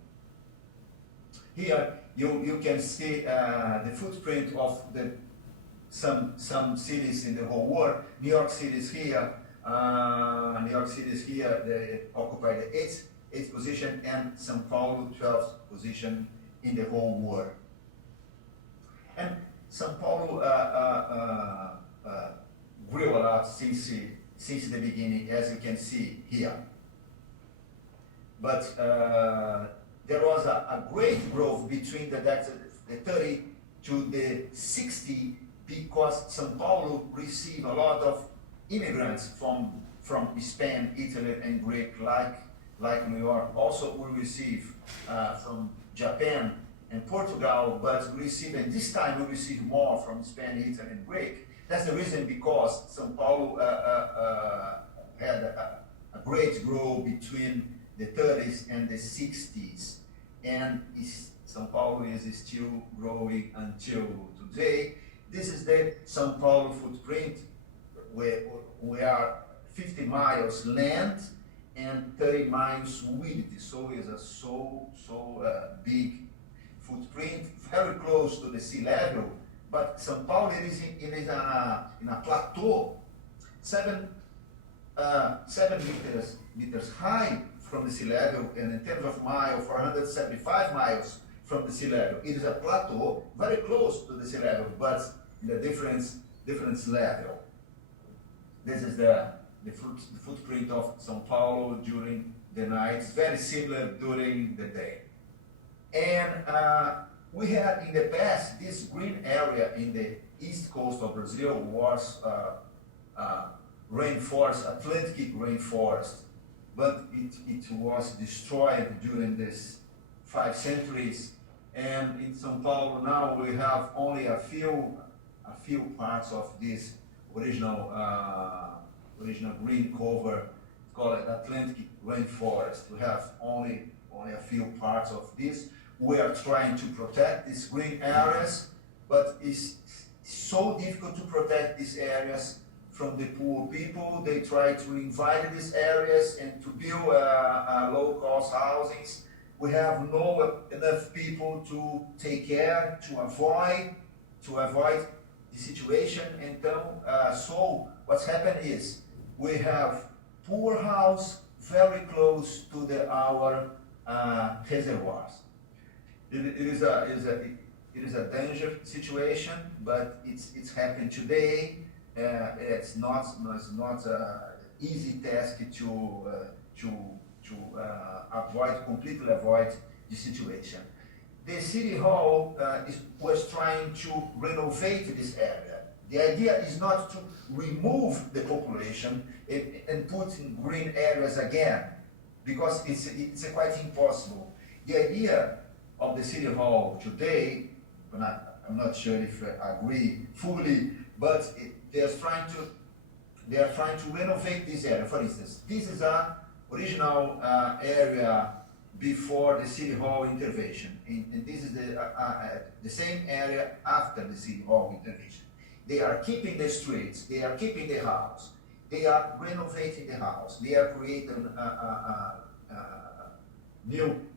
Here you can see the footprint of some cities in the whole world. New York City is here. New York City is here. They occupy the eighth position, and São Paulo 12th position in the whole world. And São Paulo grew a lot since the beginning, as you can see here. But there was a great growth between the 30 to the 60, because São Paulo received a lot of immigrants from Spain, Italy, and Greek, like New York. Also, we receive from Japan and Portugal, but and this time we receive more from Spain, Italy, and Greek. That's the reason, because São Paulo had a great growth between the 30s and the 60s, and São São Paulo is still growing until today. This is the São Paulo footprint, where we are 50 miles land and 30 miles width, so it's a big footprint, very close to the sea level. But São Paulo is in a plateau, 7 meters high from the sea level, and in terms of mile, 475 miles from the sea level. It is a plateau very close to the sea level, but in a different level. This is the footprint of São Paulo during the night. It's very similar during the day. And we had in the past this green area in the east coast of Brazil was rainforest, Atlantic rainforest, but it was destroyed during these 5 centuries. And in São Paulo now we have only a few parts of this original green cover, called Atlantic rainforest. We have only a few parts of this. We are trying to protect these green areas, but it's so difficult to protect these areas from the poor people. They try to invade these areas and to build low-cost housings. We have no enough people to take care, to avoid the situation. And so what's happened is we have poor house very close to our reservoirs. It is a danger situation, but it's happened today. It's not easy task to completely avoid the situation. The city hall was trying to renovate this area. The idea is not to remove the population and put in green areas again, because it's quite impossible. The idea of the city hall today, I'm not sure if I agree fully, but they are trying to renovate this area. For instance, this is a original area before the city hall intervention, and this is the same area after the city hall intervention. They are keeping the streets, they are keeping the house, they are renovating the house, they are creating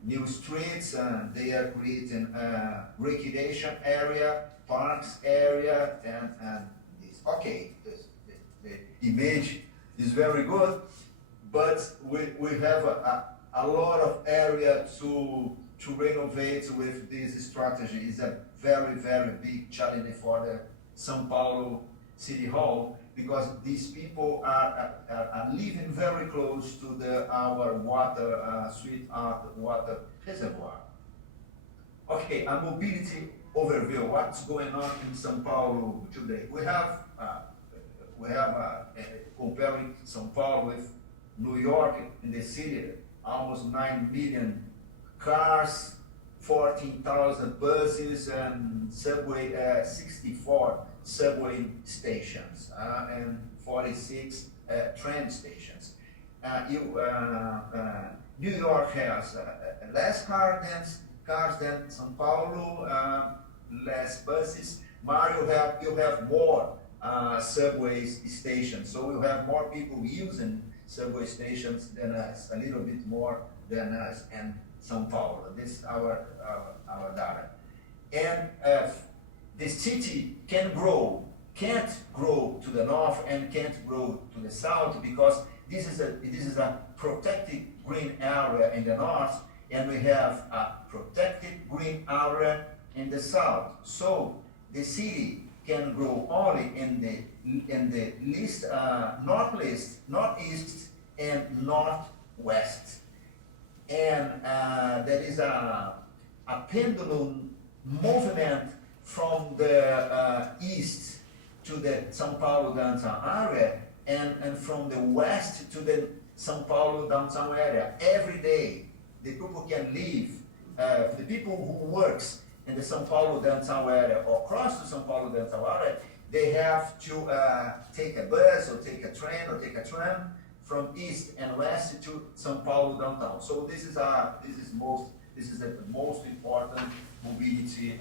new streets, and they are creating recreation area, parks area, and this. Okay, the image is very good, but we have a lot of area to renovate with this strategy. It's a very, very big challenge for the São Paulo City Hall, because these people are living very close to our water water reservoir. Okay, a mobility overview. What's going on in São Paulo today? We have comparing São Paulo with New York in the city, almost 9 million cars, 14,000 buses, and 64 subway stations, and 46 train stations. New York has less cars than São Paulo, less buses. You have more subway stations, so you have more people using subway stations than us, a little bit more than us and São Paulo. This is our data. And the city can't grow to the north and can't grow to the south, because this is a protected green area in the north, and we have a protected green area in the south. So the city can grow only in the northeast and northwest. And there is a pendulum movement from the east to the São Paulo downtown area, and from the west to the São Paulo downtown area. Every day, the people can leave. The people who works in the São Paulo downtown area or cross to São Paulo downtown area, they have to take a bus or take a train or take a tram from east and west to São Paulo downtown. So this is the most important mobility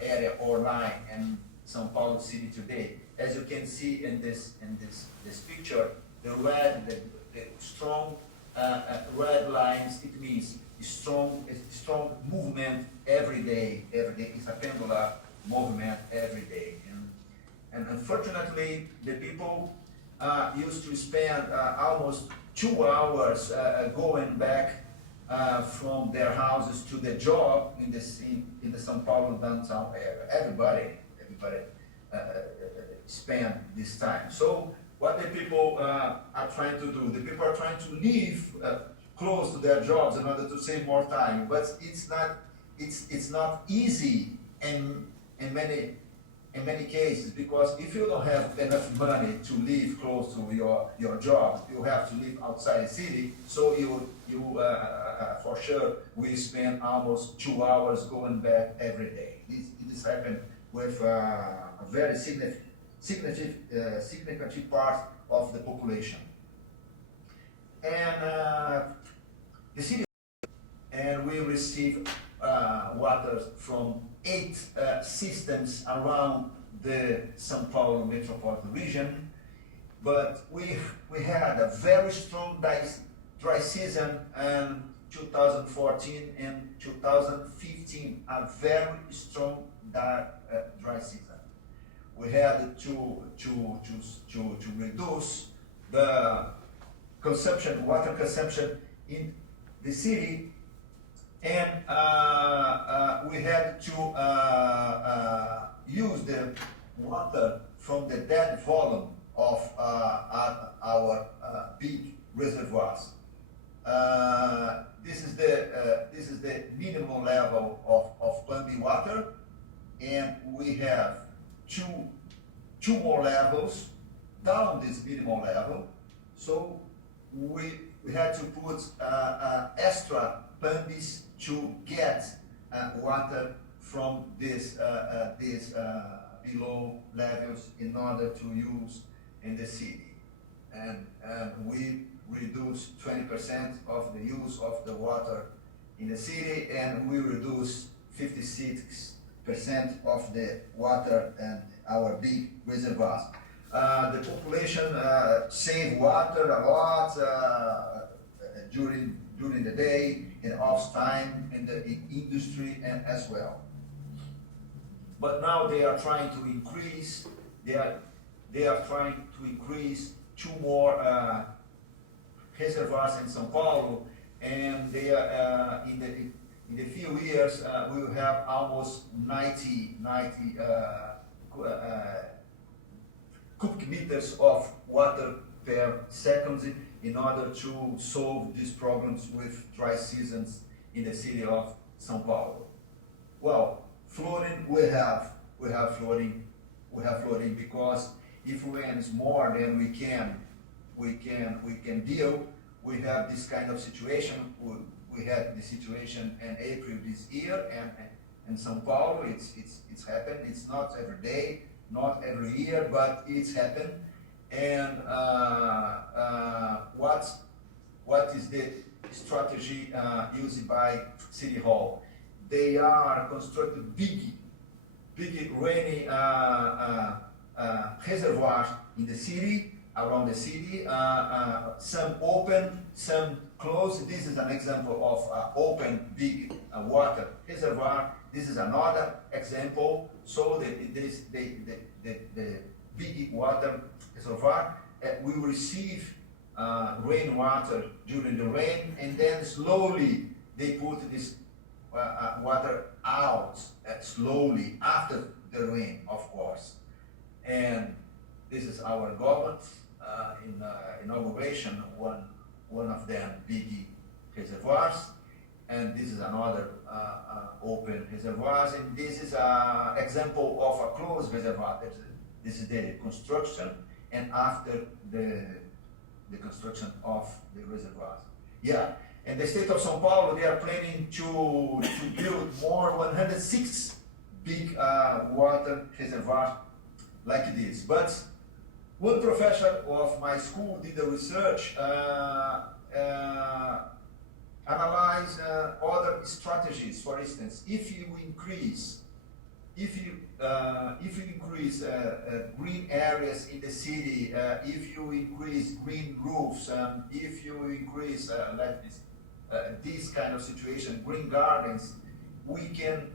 area or line in São Paulo City today. As you can see in this picture, the strong red lines, it means strong movement every day. It's a pendular movement every day. And unfortunately, the people used to spend almost 2 hours going back from their houses to the job in the São Paulo downtown area. Everybody spend this time. So what the people are trying to do, the people are trying to live close to their jobs in order to save more time, but it's not easy in many cases, because if you don't have enough money to live close to your job, you have to live outside the city, so you for sure will spend almost 2 hours going back every day. This happened with a very significant part of the population. And the city, and we receive water from 8 systems around the São Paulo metropolitan region, but we had a very strong dry season in 2014 and 2015, a very strong dry season. We had to reduce the water consumption in the city, and we had to use the water from the dead volume of our big reservoirs. This is the minimum level of pumping water, and we have two more levels down this minimum level. So we had to put extra pumps to get water from these below levels in order to use in the city, and we reduced 20% of the use of the water in the city, and we reduced 56% of the water in our big reservoirs. The population saved water a lot during the day, in off time, in the industry, and as well. But now they are trying to increase. They are trying to increase 2 more reservoirs in São Paulo, and they are in the few years we will have almost 90 cubic meters of water per second in order to solve these problems with dry seasons in the city of São Paulo. Well, flooding, we have flooding because if it rains more than we can deal. We have this kind of situation. We had the situation in April this year, and in São Paulo, it's happened. It's not every day, not every year, but it's happened. And what is the strategy used by City Hall? They are constructing big rainy reservoirs in the city, around the city, some open, some closed. This is an example of open big water reservoir. This is another example. So the big water reservoir will receive rainwater during the rain, and then slowly they put this water out slowly after the rain, of course. And this is our government in inauguration, one of them big reservoirs, and this is another open reservoirs, and this is an example of a closed reservoir. This is the construction, and after the construction of the reservoirs. Yeah, and the state of São Paulo, they are planning to build more 106 big water reservoirs like this. But one professor of my school did the research analyze other strategies. For instance, if you increase green areas in the city, if you increase green roofs, if you increase like this kind of situation, green gardens, we can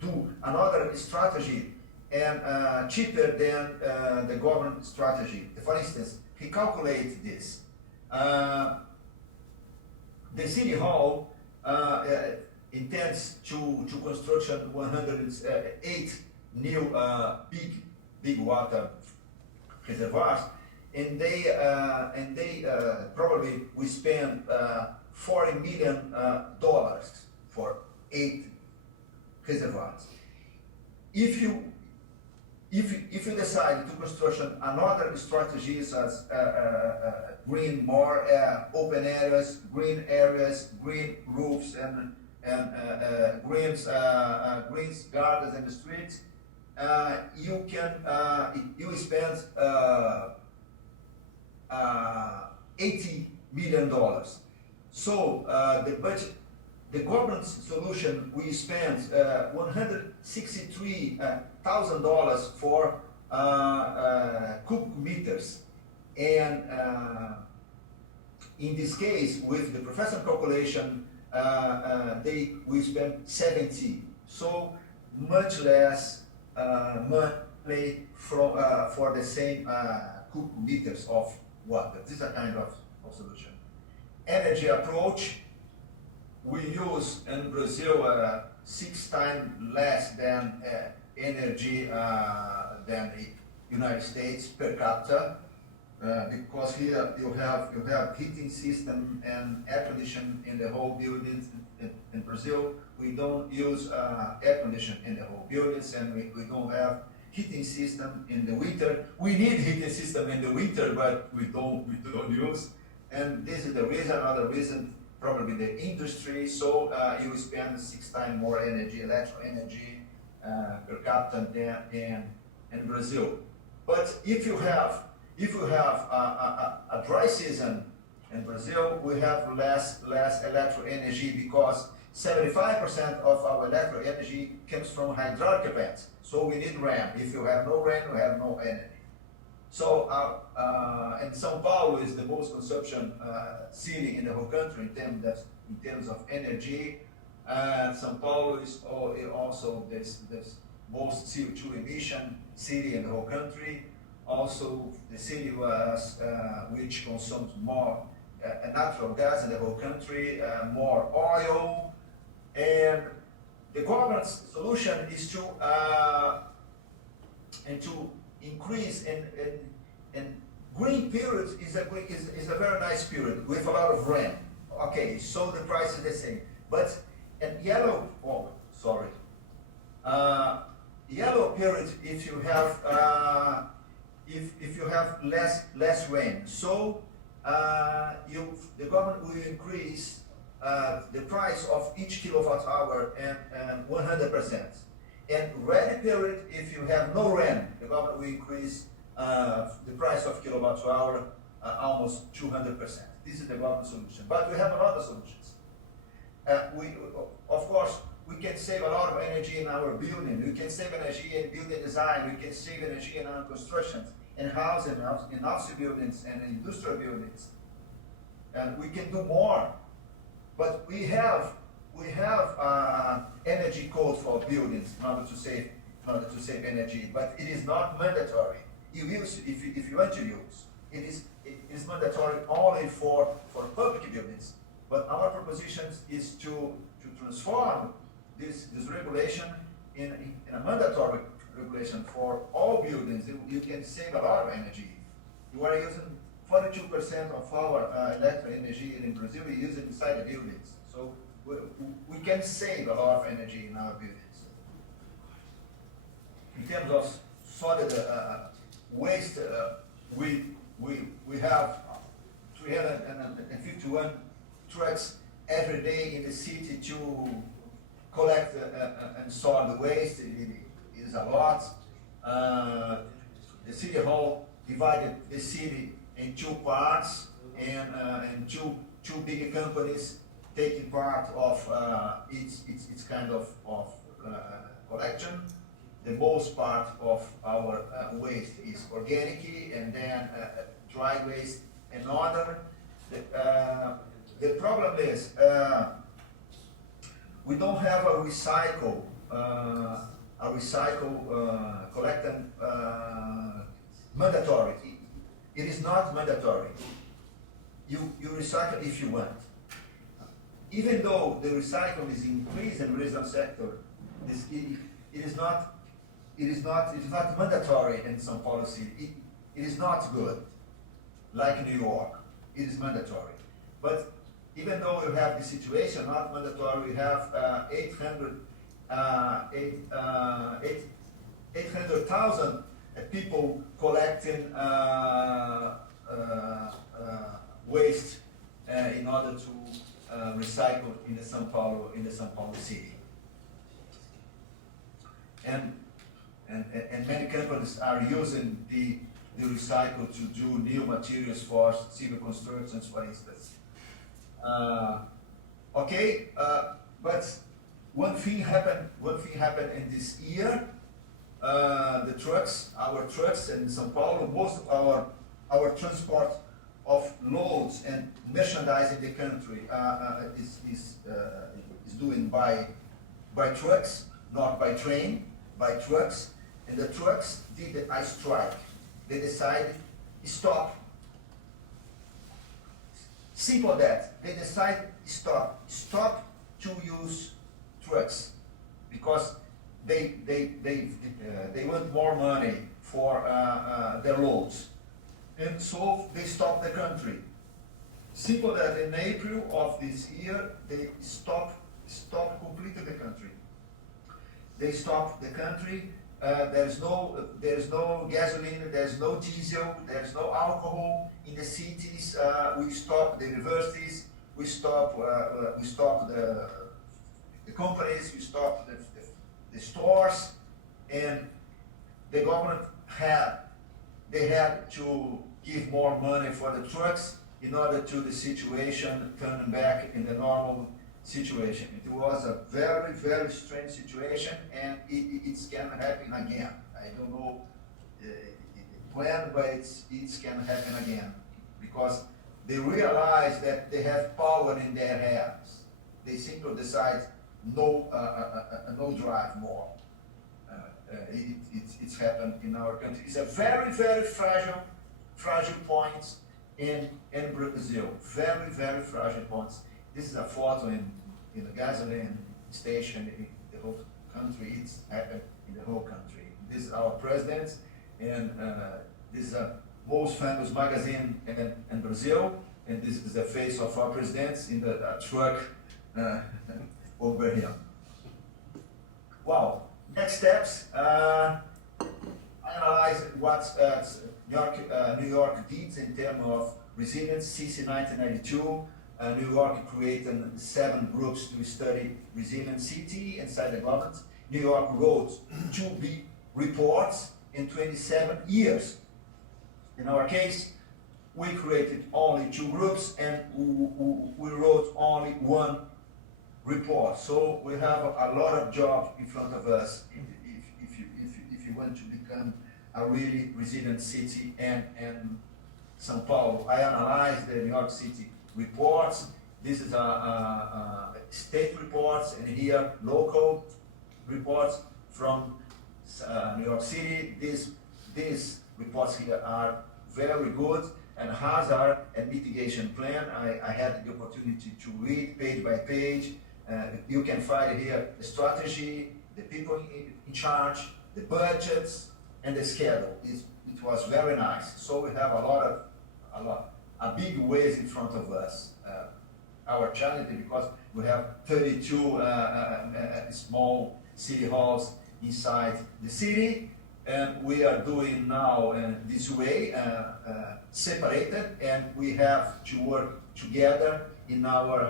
do another strategy and cheaper than the government strategy. For instance, he calculates this. The City Hall intends to construction 108 new big water reservoirs, and they probably will spend $40 million for 8 reservoirs. If you decide to construction another strategies as green more open areas, green roofs, and greens gardens in the streets, you spend $80 million. So the government's solution, we spend $163,000 for cubic meters, and in this case, with the professional calculation, we spend 70. So much less money for the same cubic meters of water. This is a kind of solution. Energy approach. We use in Brazil 6 times less than energy than the United States per capita, because here you have heating system and air conditioning in the whole buildings. In Brazil, we don't use air conditioning in the whole buildings, and we don't have heating system in the winter. We need heating system in the winter, but we don't use. And this is the reason. Another reason, probably the industry. So you spend 6 times more energy, electrical energy per capita than in Brazil. But if you have a dry season in Brazil, we have less electrical energy, because 75% of our electrical energy comes from hydraulic events. So we need rain. If you have no rain, we have no energy. So, and São Paulo is the most consumption city in the whole country in terms of energy. São Paulo is also this most CO2 emission city in the whole country. Also, the city which consumes more natural gas in the whole country, more oil, and the government's solution is to increase and green period is a very nice period with a lot of rain. Okay, so the price is the same. But in yellow, yellow period, if you have less rain, so the government will increase the price of each kilowatt hour and 100%. And red period, if you have no rain, the government will increase the price of kilowatt hour almost 200%. This is the government solution. But we have other solutions. Of course, we can save a lot of energy in our building. We can save energy in building design. We can save energy in our construction, in housing, in house buildings, and in industrial buildings. And we can do more. But we have energy code for buildings in order to save energy, but it is not mandatory. You use if you want to use. It is mandatory only for public buildings. But our proposition is to transform this regulation in a mandatory regulation for all buildings. You can save a lot of energy. You are using 42% of our electric energy in Brazil. We use it inside the buildings. So we can save a lot of energy in our buildings. In terms of solid waste, we have 351 trucks every day in the city to collect and sort the waste. It is a lot. the city hall divided the city in two parts, and two big companies taking part of its kind of collection. The most part of our waste is organic, and then dry waste another. The problem is we don't have a recycle collecting mandatory. It is not mandatory. You recycle if you want. Even though the recycle is increased in the residential sector, it is not mandatory in some policy. It is not good, like New York. It is mandatory. But even though you have the situation not mandatory, we have 800,000 people collecting waste in order to recycle in the São Paulo city. And many companies are using the recycle to do new materials for civil constructions, for instance. But one thing happened in this year. Our trucks in São Paulo, most of our transport of loads and merchandise in the country is doing by trucks, not by train, by trucks. And the trucks did a strike. They decided stop. Simple that. They decided stop to use trucks because they want more money for their loads, and so they stopped the country. Simple that. In April of this year, they stopped completely the country. They stopped the country. There's no gasoline, there's no diesel, there's no alcohol in the cities. We stopped the universities, we stopped the companies, we stopped the stores, and the government had to give more money for the trucks in order to the situation turn back in the normal situation. It was a very, very strange situation, and it can happen again. I don't know when, but it can happen again because they realize that they have power in their hands. They simply decide no drive more. It's happened in our country. It's a very, very fragile point in Brazil. Very, very fragile points. This is a photo in the gasoline station in the whole country. It's happened in the whole country. This is our president, and this is the most famous magazine in Brazil, and this is the face of our president in the truck over here. Wow. Next steps. Analyze what New York did in terms of resilience. CC 1992. New York created 7 groups to study resilient city inside the government. New York wrote 2 big reports in 27 years. In our case, we created only 2 groups, and we wrote only 1 report. So we have a lot of job in front of us if you want to become a really resilient city. And São Paulo, I analyzed the New York City reports. This is a state reports, and here local reports from New York City. These reports here are very good, and hazard and mitigation plan. I had the opportunity to read page by page. You can find here the strategy, the people in charge, the budgets, and the schedule. It was very nice. So we have a big ways in front of us. Our challenge, because we have 32 small city halls inside the city, and we are doing now this way, separated, and we have to work together in our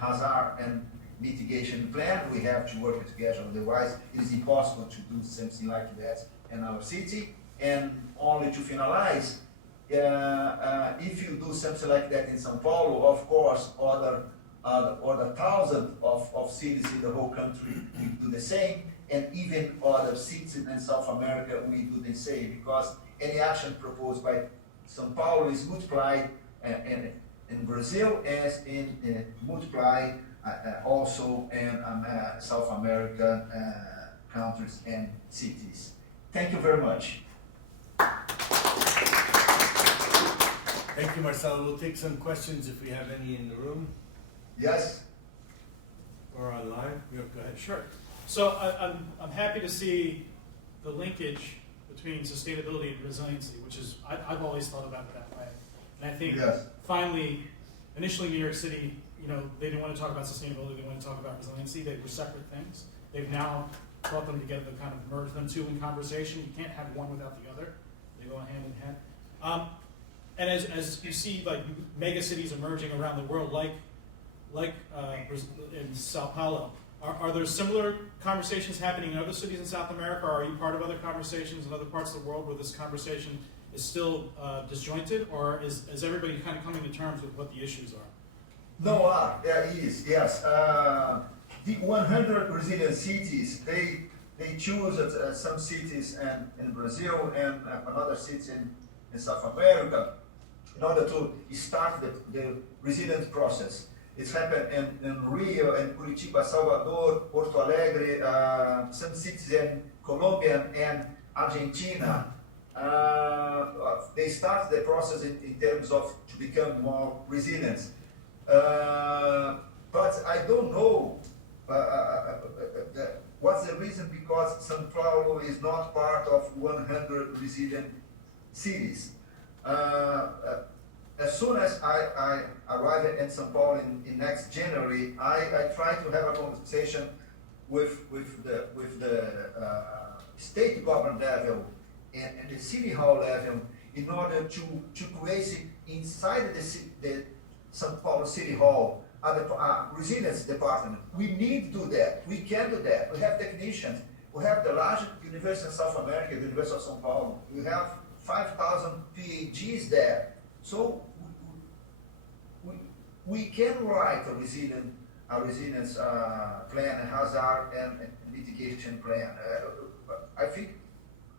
hazard and mitigation plan. We have to work together, otherwise it is impossible to do something like that in our city. And only to finalize, if you do something like that in São Paulo, of course, other thousands of cities in the whole country will do the same, and even other cities in South America will do the same, because any action proposed by São Paulo is multiplied in Brazil as in multiplied also in South American countries and cities. Thank you very much. Thank you, Marcelo. We'll take some questions if we have any in the room Yes? or online. Yeah, go ahead. Sure. So I'm happy to see the linkage between sustainability and resiliency, which is, I've always thought about it that way. And I think Yes. finally, initially New York City, they didn't want to talk about sustainability, they wanted to talk about resiliency. They were separate things. They've now brought them together to kind of merge them two in conversation. You can't have one without the other. They go hand in hand. And as you see, like mega cities emerging around the world, like in Sao Paulo, are there similar conversations happening in other cities in South America? Or are you part of other conversations in other parts of the world where this conversation is still disjointed, or is everybody kind of coming to terms with what the issues are? No, there is, yes. The 100 resilient cities, they choose some cities in Brazil and another cities in South America in order to start the resilience process. It's happened in Rio, and Curitiba, Salvador, Porto Alegre, some cities in Colombia and Argentina. They start the process in terms of to become more resilient. But I don't know what's the reason, because São Paulo is not part of 100 resilient cities. As soon as I arrive in São Paulo in next January, I try to have a conversation with the state government level and the city hall level in order to create inside the São Paulo City Hall a resilience department. We need to do that. We can do that. We have technicians. We have the largest university in South America, the University of São Paulo. We have 5,000 PhDs there. So we can write a resilience plan, a hazard and mitigation plan. I think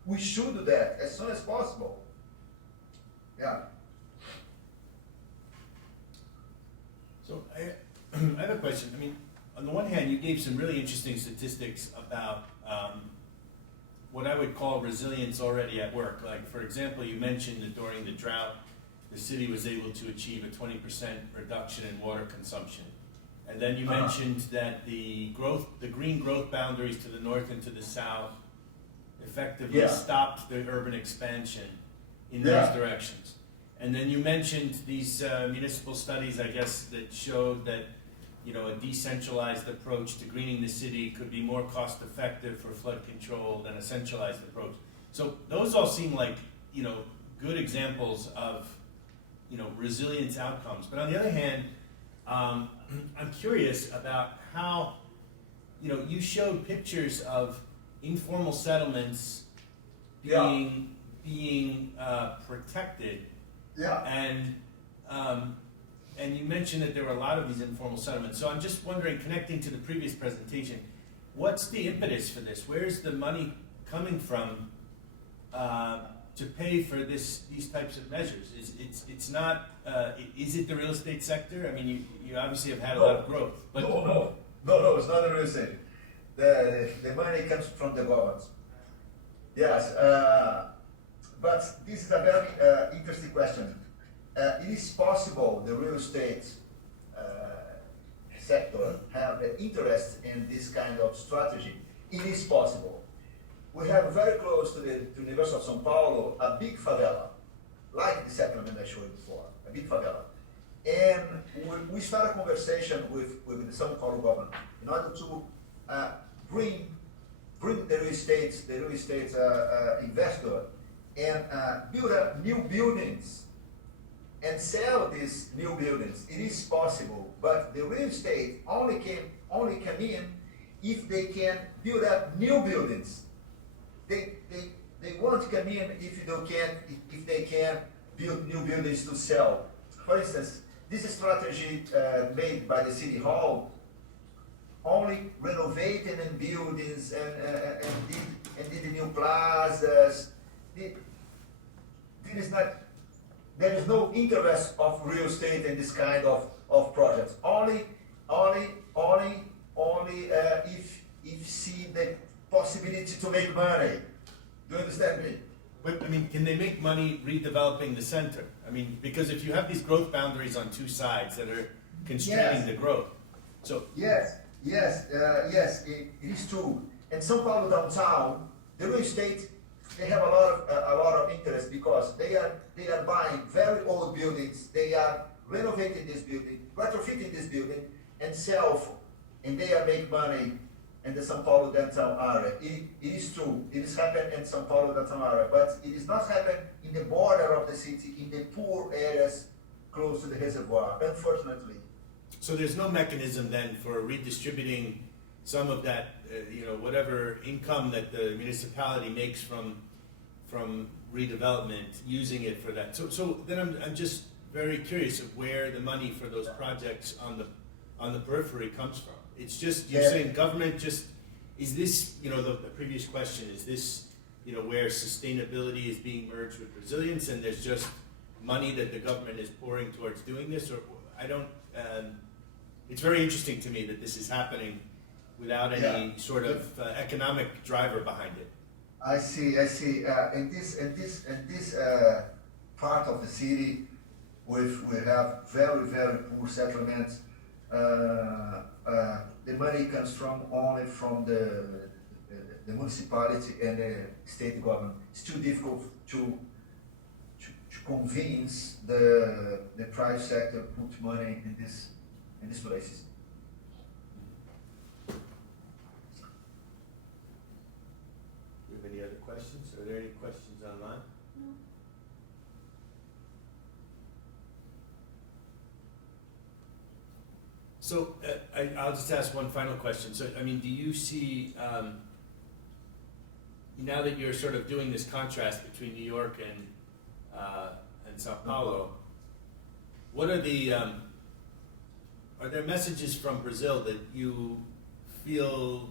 we should do that as soon as possible. Yeah. So I have a question. I mean, on the one hand, you gave some really interesting statistics about what I would call resilience already at work. Like, for example, you mentioned that during the drought, the city was able to achieve a 20% reduction in water consumption. And then you mentioned that the green growth boundaries to the north and to the south effectively stopped the urban expansion in those directions. And then you mentioned these municipal studies, I guess, that showed that a decentralized approach to greening the city could be more cost effective for flood control than a centralized approach. So those all seem like good examples of resilience outcomes. But on the other hand, I'm curious about how you showed pictures of informal settlements being protected. Yeah. And you mentioned that there were a lot of these informal settlements. So I'm just wondering, connecting to the previous presentation, what's the impetus for this? Where's the money coming from to pay for these types of measures? It's not. Is it the real estate sector? I mean, you obviously have had a lot of growth. But No, it's not the real estate. The money comes from the government. Yes. But this is a very interesting question. It is possible the real estate sector have an interest in this kind of strategy. It is possible. We have very close to the University of São Paulo a big favela, like the settlement I showed you before, a big favela. And we start a conversation with the São Paulo government in order to bring the real estate investor and build up new buildings and sell these new buildings. It is possible, but the real estate only come in if they can build up new buildings. they won't come in if they can build new buildings to sell. For instance, this strategy made by the city hall only renovated and buildings and did new plazas. There is no interest of real estate in this kind of projects. Only if see the possibility to make money. Do you understand me? But, I mean, can they make money redeveloping the center? I mean, because if you have these growth boundaries on two sides that are constraining Yes. the growth, so Yes, it is true. And São Paulo downtown, the real estate, they have a lot of interest because they are buying very old buildings, they are renovating this building, retrofitting this building, and and they are making money in the São Paulo downtown area. It is true, it is happening in São Paulo downtown area, but it is not happening in the border of the city, in the poor areas close to the reservoir, unfortunately. so there's no mechanism then for redistributing some of that, whatever income that the municipality makes from redevelopment, using it for that. So then I'm just very curious of where the money for those projects on the periphery comes from. It's just, you're Yeah. saying government just, is this, the previous question, is this, where sustainability is being merged with resilience and there's just money that the government is pouring towards doing this? Or I don't, it's very interesting to me that this is happening without any sort of economic driver behind it. I see. In this part of the city, we have very poor settlements. The money comes only from the municipality and the state government. It's too difficult to convince the private sector to put money in these places. Do you have any other questions? Are there any questions online? So I'll just ask one final question. So, I mean, do you see, now that you're sort of doing this contrast between New York and Sao Paulo, what are there messages from Brazil that you feel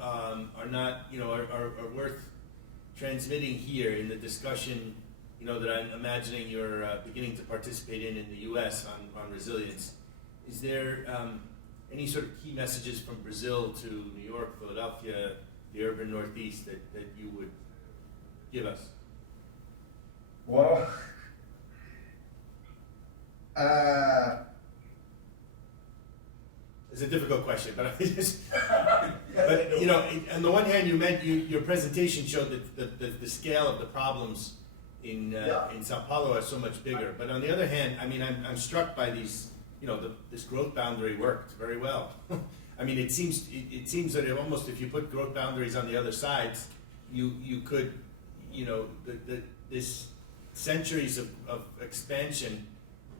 are not, are worth transmitting here in the discussion, that I'm imagining you're beginning to participate in the U.S. on resilience? Is there any sort of key messages from Brazil to New York, Philadelphia, the urban Northeast that you would give us? Well, It's a difficult question, but I just, but on the one hand, your presentation showed that the scale of the problems in Sao Paulo are so much bigger. But on the other hand, I mean, I'm struck by these. This growth boundary worked very well. I mean, it seems that almost if you put growth boundaries on the other sides, you could, this centuries of expansion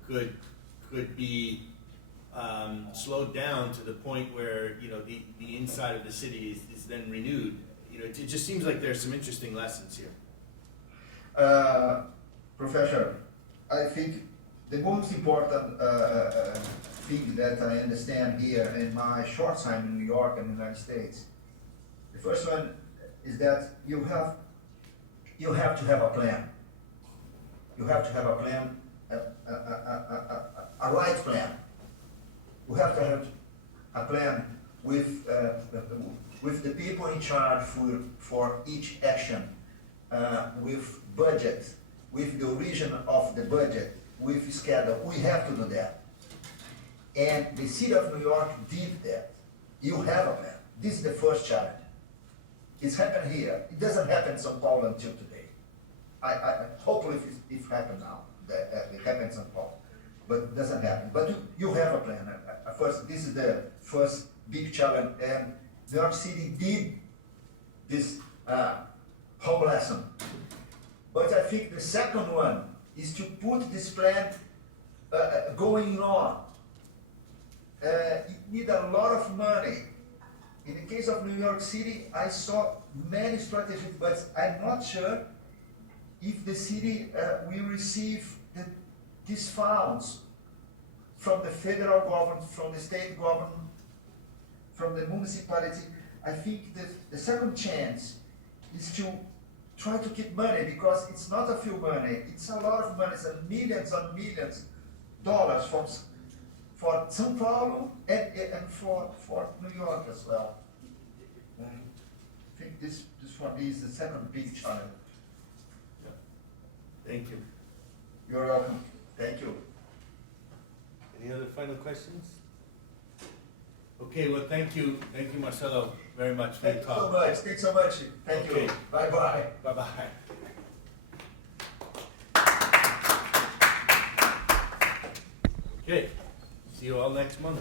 could be slowed down to the point where the inside of the city is then renewed. It just seems like there's some interesting lessons here. Professor, I think the most important thing that I understand here in my short time in New York and the United States, the first one is that you have to have a plan. You have to have a plan, a right plan. You have to have a plan with the people in charge for each action, with budget, with the origin of the budget, with schedule. We have to do that. And the city of New York did that. You have a plan. This is the first challenge. It's happened here. It doesn't happen in São Paulo until today. I hopefully it happens now. It happens in São Paulo. But it doesn't happen. But you have a plan. First, this is the first big challenge. And New York City did this whole lesson. But I think the second one is to put this plan going on. You need a lot of money In the case of New York City, I saw many strategies, but I'm not sure if the city will receive these funds from the federal government, from the state government, from the municipality. I think that the second chance is to try to keep money, because it's not a few money, it's a lot of money, it's millions and millions dollars for São Paulo and for New York as well. I think this for me is the second big challenge. Thank you. You're welcome. Thank you. Any other final questions? Okay, well, thank you, Marcelo, very much for your Thank you so talk. much. Thanks so much. Thank Okay. you. Bye bye. Bye-bye. Okay, see you all next month.